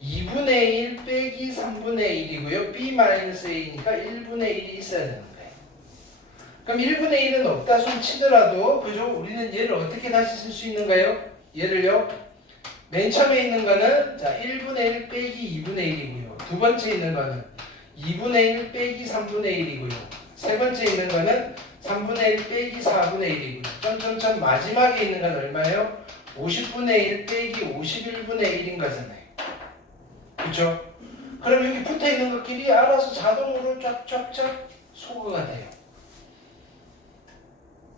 2분의 1 빼기 3분의 1이고요 B-A니까 1분의 1이 있어야 되는 거예요. 그럼 1분의 1은 없다 손 치더라도 그죠? 우리는 얘를 어떻게 다시 쓸 수 있는가요? 얘를요 맨 처음에 있는 거는 자 1분의 1 빼기 2분의 1이고요 두 번째 있는 거는 2분의 1 빼기 3분의 1이고요 세 번째 있는 거는 3분의 1 빼기 4분의 1이고요. 점점점 마지막에 있는 건 얼마예요? 50분의 1 빼기 51분의 1인 거잖아요. 그렇죠? 그럼 여기 붙어 있는 것끼리 알아서 자동으로 쫙쫙쫙 소거가 돼요.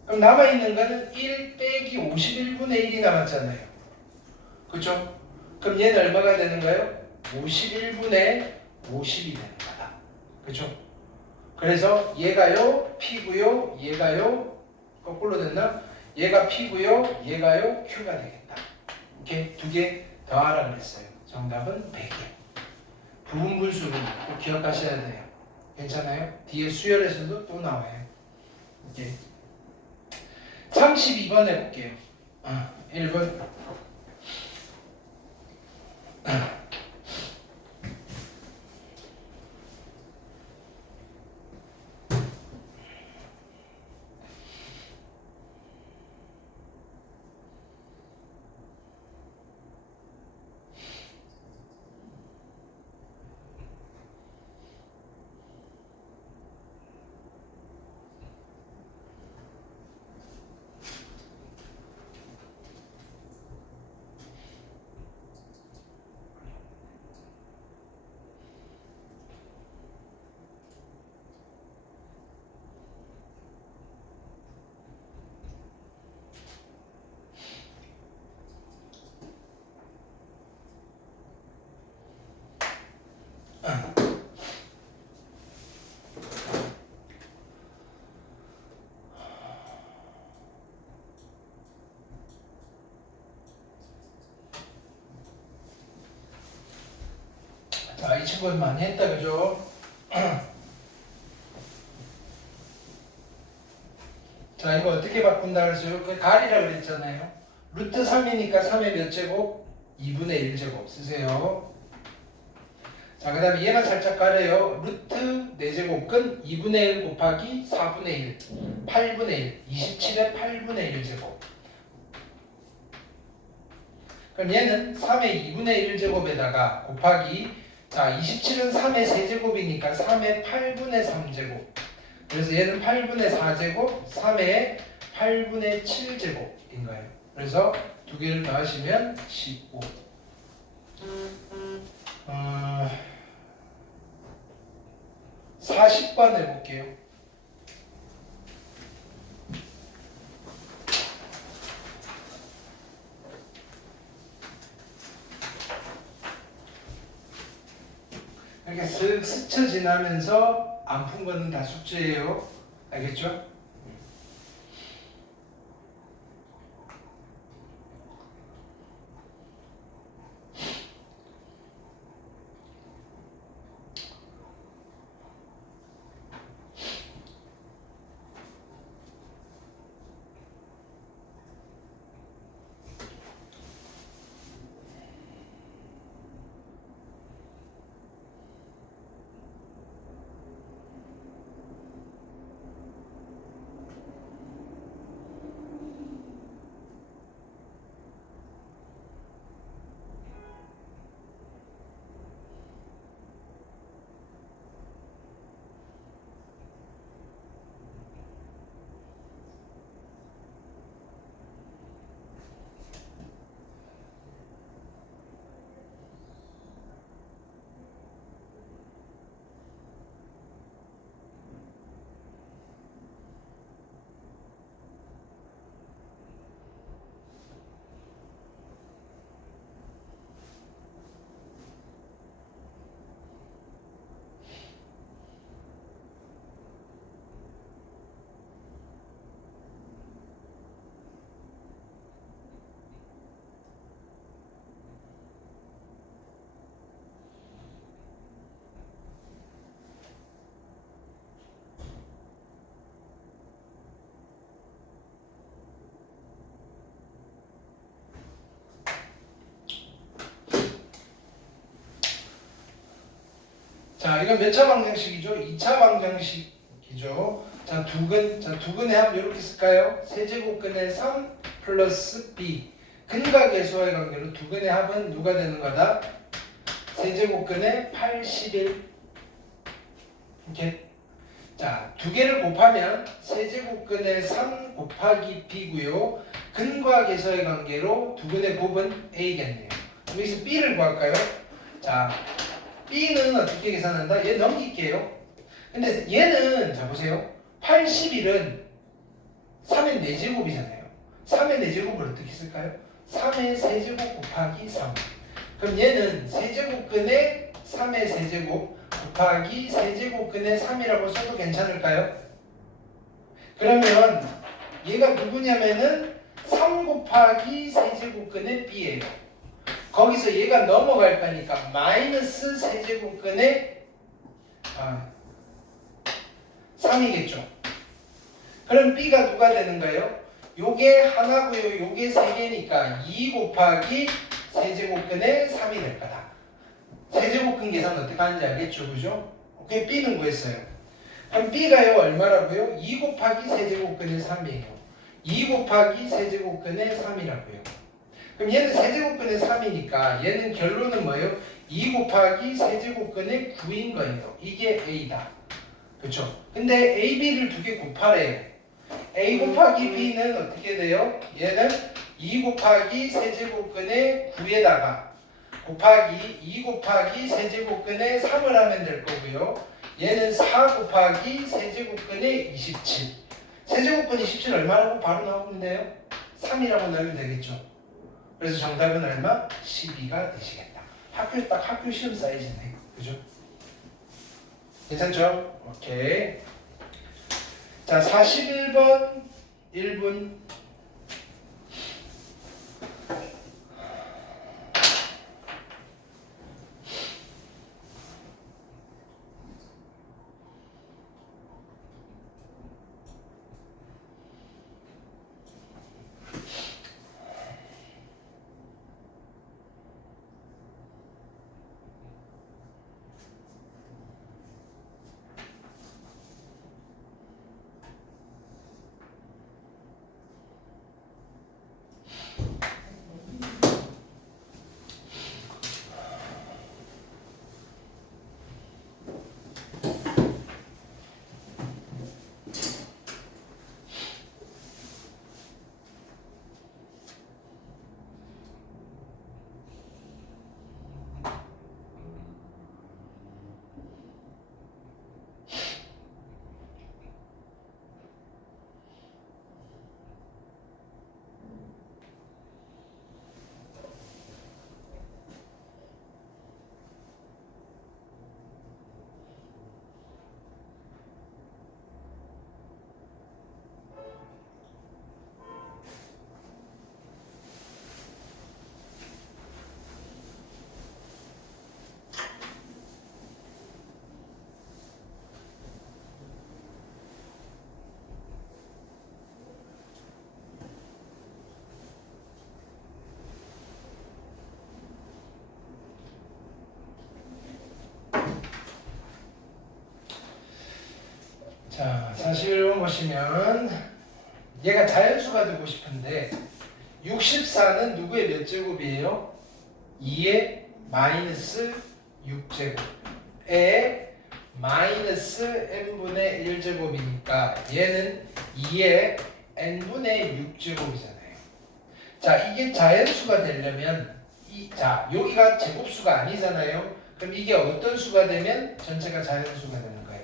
그럼 남아있는 거는 1 빼기 51분의 1이 남았잖아요. 그렇죠? 그럼 얘는 얼마가 되는가요? 51분의 50이 되는 거다. 그렇죠? 그래서 얘가요 P고요 얘가요 거꾸로 됐나? 얘가 P고요 얘가요 Q가 되겠다. 이렇게 두 개 더하라 그랬어요. 정답은 100이에요. 부분분수를 꼭 기억하셔야 돼요. 괜찮아요? 뒤에 수열에서도 또 나와요. 이렇게 32번 해볼게요. 1번 자, 이 친구는 많이 했다, 그죠? 자, 이거 어떻게 바꾼다 그랬어요? 그 가리라 그랬잖아요. 루트 3이니까 3의 몇 제곱? 2분의 1제곱 쓰세요. 자, 그 다음에 얘만 살짝 가려요. 루트 4제곱은 2분의 1 곱하기 4분의 1, 8분의 1, 27의 8분의 1제곱. 그럼 얘는 3의 2분의 1제곱에다가 곱하기 자 27은 3의 세제곱이니까 3의 8분의 3제곱 그래서 얘는 8분의 4제곱 3의 8분의 7제곱인 거예요. 그래서 두 개를 더하시면 15 40번 해볼게요. 이렇게 쓱 스쳐 지나면서 안 푼 거는 다 숙제예요. 알겠죠? 자, 이건 몇 차 방정식이죠? 2차 방정식이죠. 자, 두근의 합 이렇게 쓸까요? 세제곱근의 3 플러스 b. 근과 계수와의 관계로 두근의 합은 누가 되는 거다? 세제곱근의 81. 이렇게. 자, 두 개를 곱하면 세제곱근의 3 곱하기 b고요. 근과 계수와의 관계로 두근의 곱은 a겠네요. 여기서 b를 구할까요? 자, b는 어떻게 계산한다? 얘 넘길게요. 근데 얘는 자 보세요. 81은 3의 4제곱이잖아요. 3의 4제곱을 어떻게 쓸까요? 3의 세제곱 곱하기 3. 그럼 얘는 세제곱근의 3의 세제곱 곱하기 세제곱근의 3이라고 써도 괜찮을까요? 그러면 얘가 누구냐면은 3 곱하기 세제곱근의 b예요. 거기서 얘가 넘어갈 거니까 마이너스 세제곱근의 3이겠죠. 그럼 b가 누가 되는가요? 요게 하나고요. 요게 세 개니까 2 곱하기 세제곱근의 3이 될 거다. 세제곱근 계산 어떻게 하는지 알겠죠? 그죠? 그게 b는 구했어요. 그럼 b가요 얼마라고요? 2 곱하기 세제곱근의 3이에요. 2 곱하기 세제곱근의 3이라고요. 그럼 얘는 세제곱근의 3이니까 얘는 결론은 뭐예요? 2 곱하기 세제곱근의 9인 거예요. 이게 a다. 그렇죠? 근데 a, b를 두 개 곱하래요. a 곱하기 b는 어떻게 돼요? 얘는 2 곱하기 세제곱근의 9에다가 곱하기 2 곱하기 세제곱근의 3을 하면 될 거고요. 얘는 4 곱하기 세제곱근의 27. 세제곱근 27 얼마라고 바로 나오는데요? 3이라고 넣으면 되겠죠. 그래서 정답은 얼마? 12가 되시겠다. 학교 시험 사이즈네. 그죠? 괜찮죠? 오케이. 자, 41번 1분. 자, 41번 보시면 얘가 자연수가 되고 싶은데 64는 누구의 몇 제곱이에요? 2의 마이너스 6제곱에 마이너스 n분의 1제곱이니까 얘는 2의 n분의 6제곱이잖아요. 자, 이게 자연수가 되려면 자, 여기가 제곱수가 아니잖아요. 그럼 이게 어떤 수가 되면 전체가 자연수가 되는 거예요?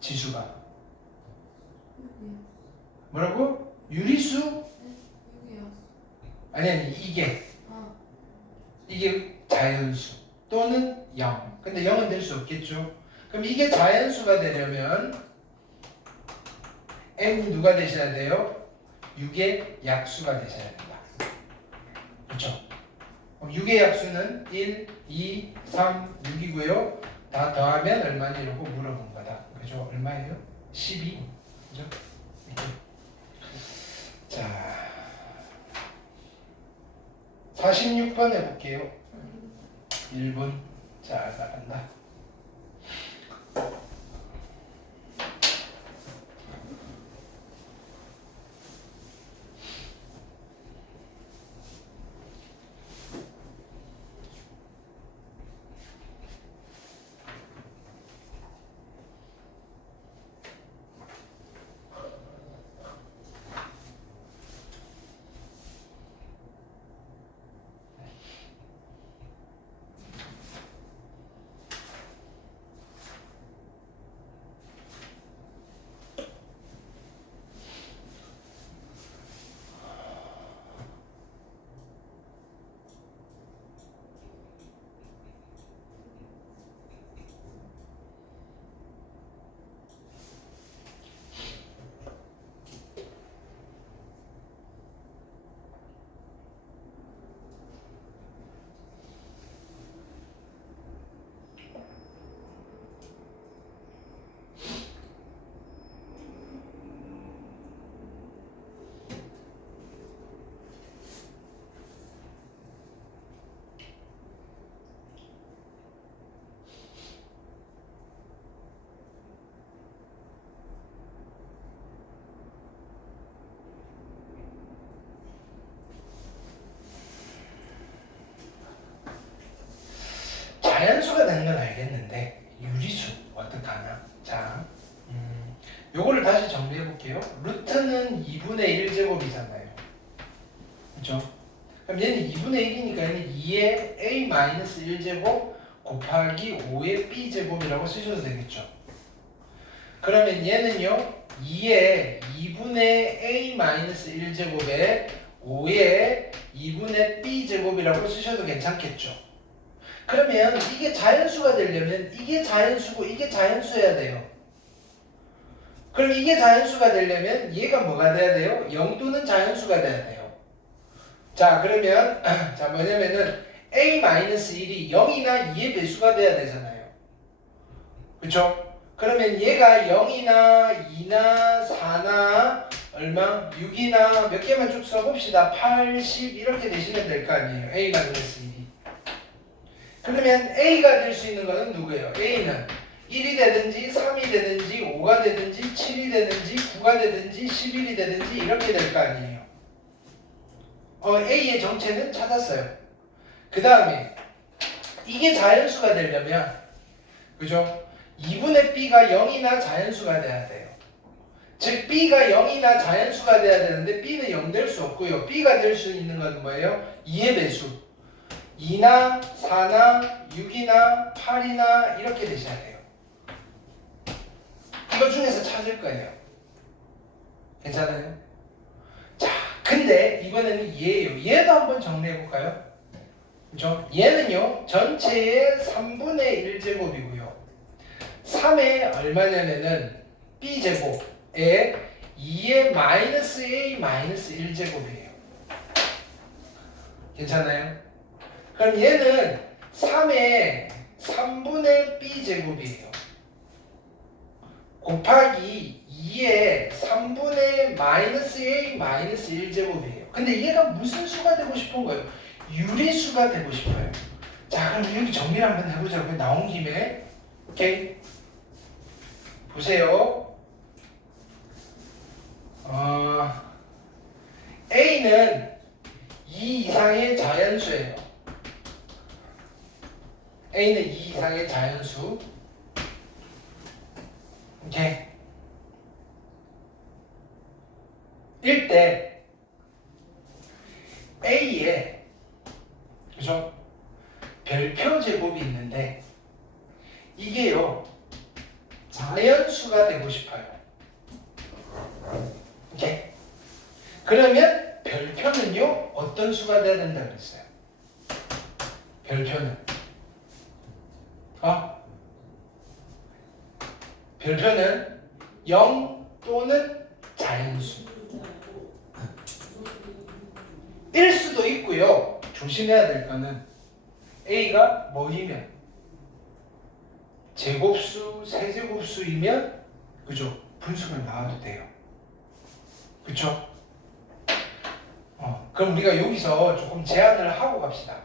지수가. 뭐라고? 유리수? 아니 이게 자연수 또는 0. 근데 0은 될 수 없겠죠. 그럼 이게 자연수가 되려면 n이 누가 되셔야 돼요? 6의 약수가 되셔야 된다. 그렇죠? 그럼 6의 약수는 1, 2, 3, 6이고요. 다 더하면 얼마니 이러고 물어본 거다. 그죠? 얼마예요? 12. 그죠? 자, 46번 해볼게요. 1분. 자, 나간다. 자연수가 되는 건 알겠는데 유리수 어떡하나? 자, 요거를 다시 정리해 볼게요. 루트는 2분의 1제곱이잖아요. 그렇죠? 그럼 얘는 2분의 1이니까 얘는 2의 a-1제곱 곱하기 5의 b제곱이라고 쓰셔도 되겠죠. 그러면 얘는요 2의 2분의 a-1제곱에 5의 2분의 b제곱이라고 쓰셔도 괜찮겠죠. 그러면 이게 자연수가 되려면 이게 자연수고 이게 자연수여야 돼요. 그럼 이게 자연수가 되려면 얘가 뭐가 돼야 돼요? 0도는 자연수가 돼야 돼요. 자 그러면 자 뭐냐면은 a-1이 0이나 2의 배수가 돼야 되잖아요. 그쵸? 그러면 얘가 0이나 2나 4나 얼마? 6이나 몇 개만 쭉 써봅시다. 80 이렇게 되시면 될 거 아니에요. a-1이. 그러면 a가 될 수 있는 거는 누구예요? a는 1이 되든지 3이 되든지 5가 되든지 7이 되든지 9가 되든지 11이 되든지 이렇게 될 거 아니에요. A의 정체는 찾았어요. 그 다음에 이게 자연수가 되려면 그죠? 2분의 b가 0이나 자연수가 돼야 돼요. 즉 b가 0이나 자연수가 돼야 되는데 b는 0 될 수 없고요. b가 될 수 있는 건 뭐예요? 2의 배수 2나 4나 6이나 8이나 이렇게 되셔야 돼요. 이거 중에서 찾을 거예요. 괜찮아요? 자, 근데 이번에는 얘예요. 얘도 한번 정리해 볼까요? 그죠? 얘는요 전체의 3분의 1제곱이고요 3의 얼마냐면은 b제곱에 2의 마이너스 a 마이너스 1제곱이에요. 괜찮아요? 그럼 얘는 3의 3분의 b제곱이에요. 곱하기 2의 3분의 마이너스 a 마이너스 1제곱이에요. 근데 얘가 무슨 수가 되고 싶은 거예요? 유리수가 되고 싶어요. 자 그럼 여기 정리를 한번 해보자고요. 나온 김에 오케이 보세요. A는 2 이상의 자연수예요. A는 2 이상의 자연수. 오케이. 일 때 A에 그죠? 별표 제곱이 있는데 이게요 자연수가 되고 싶어요. 오케이. 그러면 별표는요 어떤 수가 돼야 된다고 그랬어요? 별표는 별표는 0 또는 자연수 일 수도 있고요. 조심해야 될 거는 A가 뭐이면 제곱수, 세제곱수이면 그죠? 분수가 나와도 돼요. 그쵸? 그럼 우리가 여기서 조금 제한을 하고 갑시다.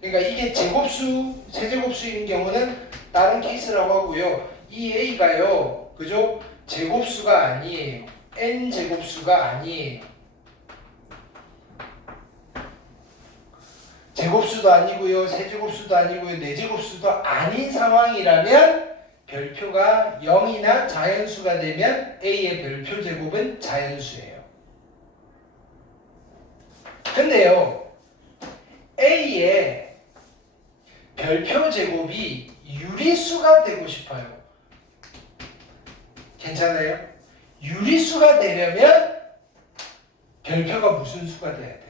그러니까 이게 제곱수, 세제곱수인 경우는 다른 케이스라고 하고요. 이 A가요, 그죠? 제곱수가 아니에요. n 제곱수가 아니에요. 제곱수도 아니고요, 세제곱수도 아니고요, 네제곱수도 아닌 상황이라면 별표가 0이나 자연수가 되면 A의 별표 제곱은 자연수예요. 근데요, A의 별표 제곱이 유리수가 되고 싶어요. 괜찮아요? 유리수가 되려면 별표가 무슨 수가 돼야 돼요?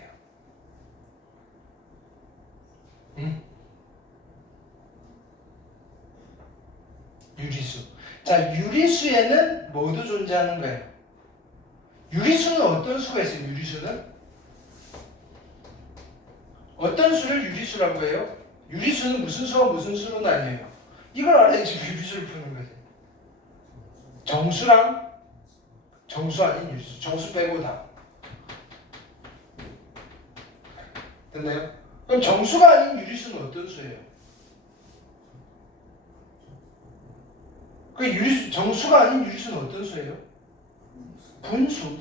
유리수. 자, 유리수에는 뭐도 존재하는 거예요? 유리수는 어떤 수가 있어요? 유리수는? 어떤 수를 유리수라고 해요? 유리수는 무슨 수와 무슨 수로 나뉘어요? 이걸 알아야지 유리수를 푸는 거지. 정수랑 정수 아닌 유리수. 정수 빼고 다. 됐나요? 그럼 정수가 아닌 유리수는 어떤 수예요? 그 유리수, 정수가 아닌 유리수는 어떤 수예요? 분수.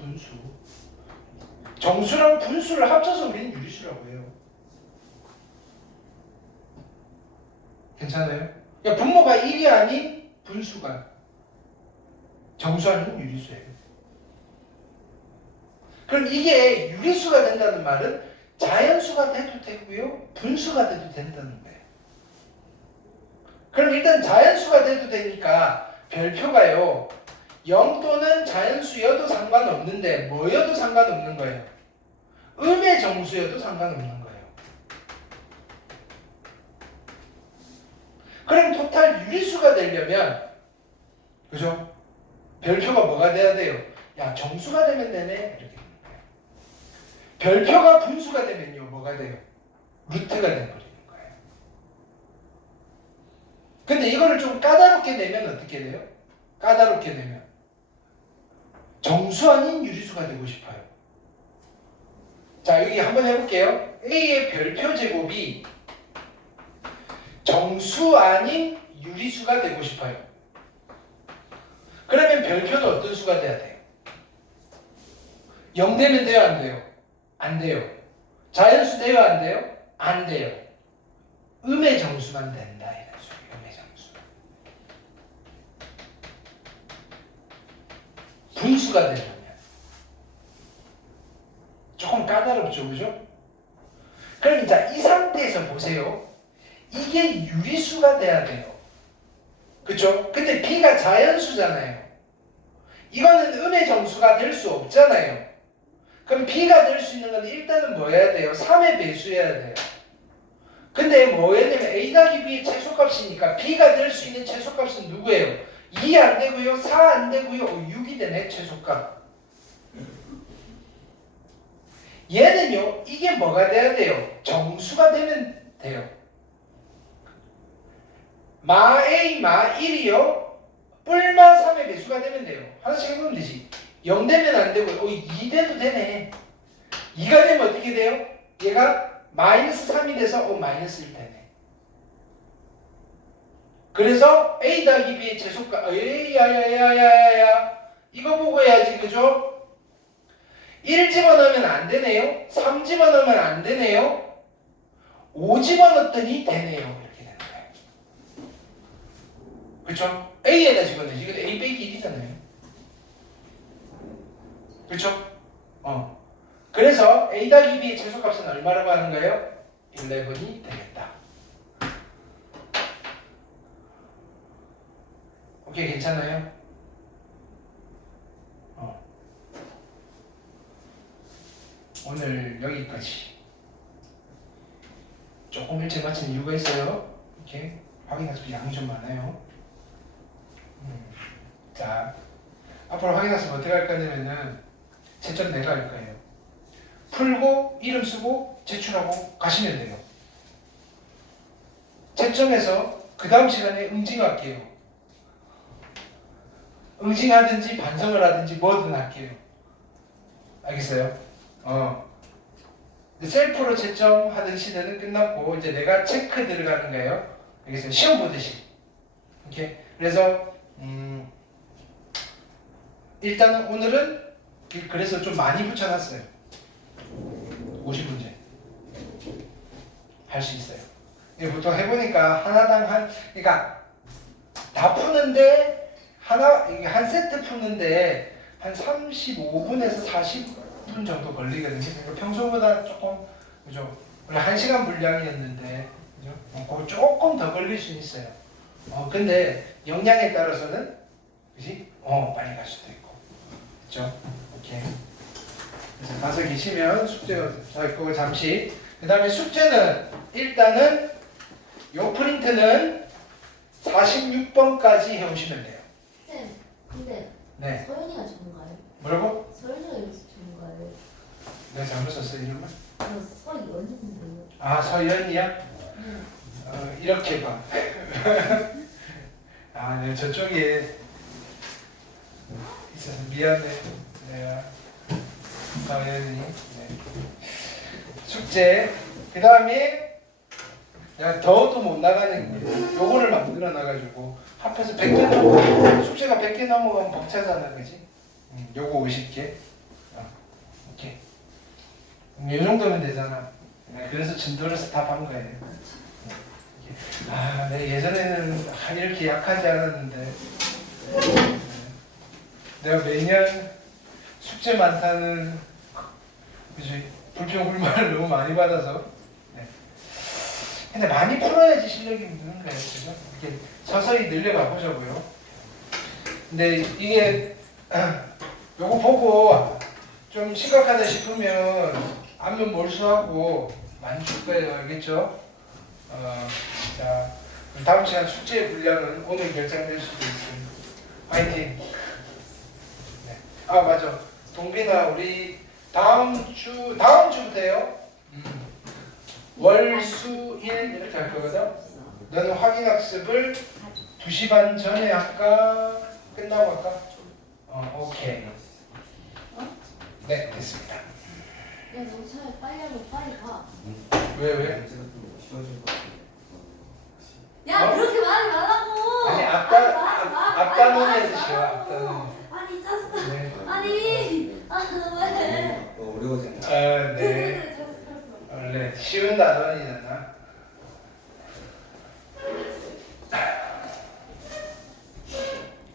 정수랑 분수를 합쳐서 우리는 유리수라고 해요. 괜찮아요? 야, 분모가 1이 아닌 분수가 정수 아닌 유리수예요. 그럼 이게 유리수가 된다는 말은 자연수가 돼도 되고요, 분수가 돼도 된다는 거예요. 그럼 일단 자연수가 돼도 되니까 별표가요, 0 또는 자연수여도 상관없는데 뭐여도 상관없는 거예요. 음의 정수여도 상관없는 거예요. 그럼 토탈 유리수가 되려면, 그죠? 별표가 뭐가 돼야 돼요? 야, 정수가 되면 되네, 이렇게 되는 거예요. 별표가 분수가 되면요, 뭐가 돼요? 루트가 돼버리는 거예요. 근데 이거를 좀 까다롭게 내면 어떻게 돼요? 까다롭게 내면 정수 아닌 유리수가 되고 싶어요. 자, 여기 한번 해볼게요. A의 별표 제곱이 정수 아닌 유리수가 되고 싶어요. 그러면 별표도 어떤 수가 돼야 돼요? 0 되면 돼요, 안 돼요? 안 돼요. 자연수 돼요, 안 돼요? 안 돼요. 음의 정수만 된다, 이런 소리예요. 음의 정수. 분수가 되려면 조금 까다롭죠, 그죠? 그럼 이제 이 상태에서 보세요. 이게 유리수가 돼야 돼요. 그쵸? 근데 B가 자연수잖아요. 이거는 음의 정수가 될 수 없잖아요. 그럼 B가 될 수 있는 건 일단은 뭐 해야 돼요? 3의 배수여야 돼요. 근데 뭐였냐면 A 더하기 B의 최소값이니까 B가 될 수 있는 최소값은 누구예요? 2 안 되고요, 4 안 되고요, 6이 되네, 최소값. 얘는요, 이게 뭐가 돼야 돼요? 정수가 되면 돼요. 마 A, 마 1이요, 뿔마 3의 배수가 되면 돼요. 하나씩 해보면 되지. 0 되면 안 되고요, 2 돼도 되네. 2가 되면 어떻게 돼요? 얘가 마이너스 3이 돼서 마이너스 1 되네. 그래서 A 더하기 B의 최소값, 야야야야야야, 이거 보고 해야지, 그죠? 1 집어넣으면 안 되네요. 3 집어넣으면 안 되네요. 5 집어넣었더니 되네요. 이렇게 되는 거예요. 그쵸? A에다 집어넣지. 이거 A 빼기 1이잖아요. 그쵸? 그래서 A 더하기 B의 최소값은 얼마라고 하는 거예요? 11이 되겠다. 오케이, 괜찮아요? 오늘 여기까지. 조금 일찍 마친 이유가 있어요. 이렇게 확인학습 양이 좀 많아요. 자, 앞으로 확인학습 어떻게 할 거냐면은 채점 내가 할 거예요. 풀고 이름 쓰고 제출하고 가시면 돼요. 채점해서 그 다음 시간에 응징할게요. 응징하든지 반성을 하든지 뭐든 할게요. 알겠어요? 셀프로 채점하던 시대는 끝났고 이제 내가 체크 들어가는 거예요. 알겠어요? 시험 보듯이. 오케이. 그래서 일단은 오늘은 그래서 좀 많이 붙여놨어요. 50문제 할 수 있어요. 보통 해보니까 하나당 그러니까 다 푸는데 한 세트 푸는데 한 35분에서 40분 정도 걸리거든요. 그러니까 평소보다 조금, 그죠? 원래 1시간 분량이었는데, 그죠? 그거 조금 더 걸릴 수 있어요. 근데 역량에 따라서는, 그지? 빨리 갈 수도 있고, 그죠? 오케이. 그래서 가서 계시면 숙제가, 자, 그거 잠시. 그 다음에 숙제는 일단은 요 프린트는 46번까지 해오시면 돼요. 쌤, 근데 네. 서연이가 좋은가요? 뭐라고? 서연이가 여기서 좋은가요? 내가 잘못 썼어 이름을? 서연인데요. 아, 서연이야? 네. 이렇게 봐. 아, 네, 저쪽에 있어서 미안해. 내가 서연이. 네. 숙제. 그 다음에 내가 더워도 못 나가는 게 요거를 만들어 놔가지고 합해서 100개 넘어. 숙제가 100개 넘어가면 벅차잖아, 그지? 요거 50개. 오케이. 이 정도면 되잖아. 그래서 진도를 스탑한 거예요. 아, 내 예전에는 이렇게 약하지 않았는데 내가 매년 숙제 많다는 그지 불평 불만을 너무 많이 받아서 네. 근데 많이 풀어야지 실력이 느는 거예요, 그죠? 이렇게 서서히 늘려가 보자고요. 근데 이게 요거 보고 좀 심각하다 싶으면 안면 몰수하고 많이 줄 거예요, 알겠죠? 자, 그럼 다음 시간 숙제 분량은 오늘 결정될 수도 있습니다. 화이팅! 네. 아, 맞아. 동빈아, 우리 다음 주부터요. 월, 수, 일 이렇게 할 거거든? 너는 확인 학습을 2시 반 전에 할까? 끝나고 할까? 오케이. 네, 됐습니다. 야, 너 차라리 빨리 하고 빨리 가. 왜? 쉬워질 것 같은데. 야, 어? 그렇게 말하지 말라고. 아니, 말하지 논해야지 말라고. 쉬워, 앞다 논. 아니, 짰어. 네. 아니, 왜? 어려워지는 아, 네. 그래, 짰어. 원래 쉬운 단원이잖아.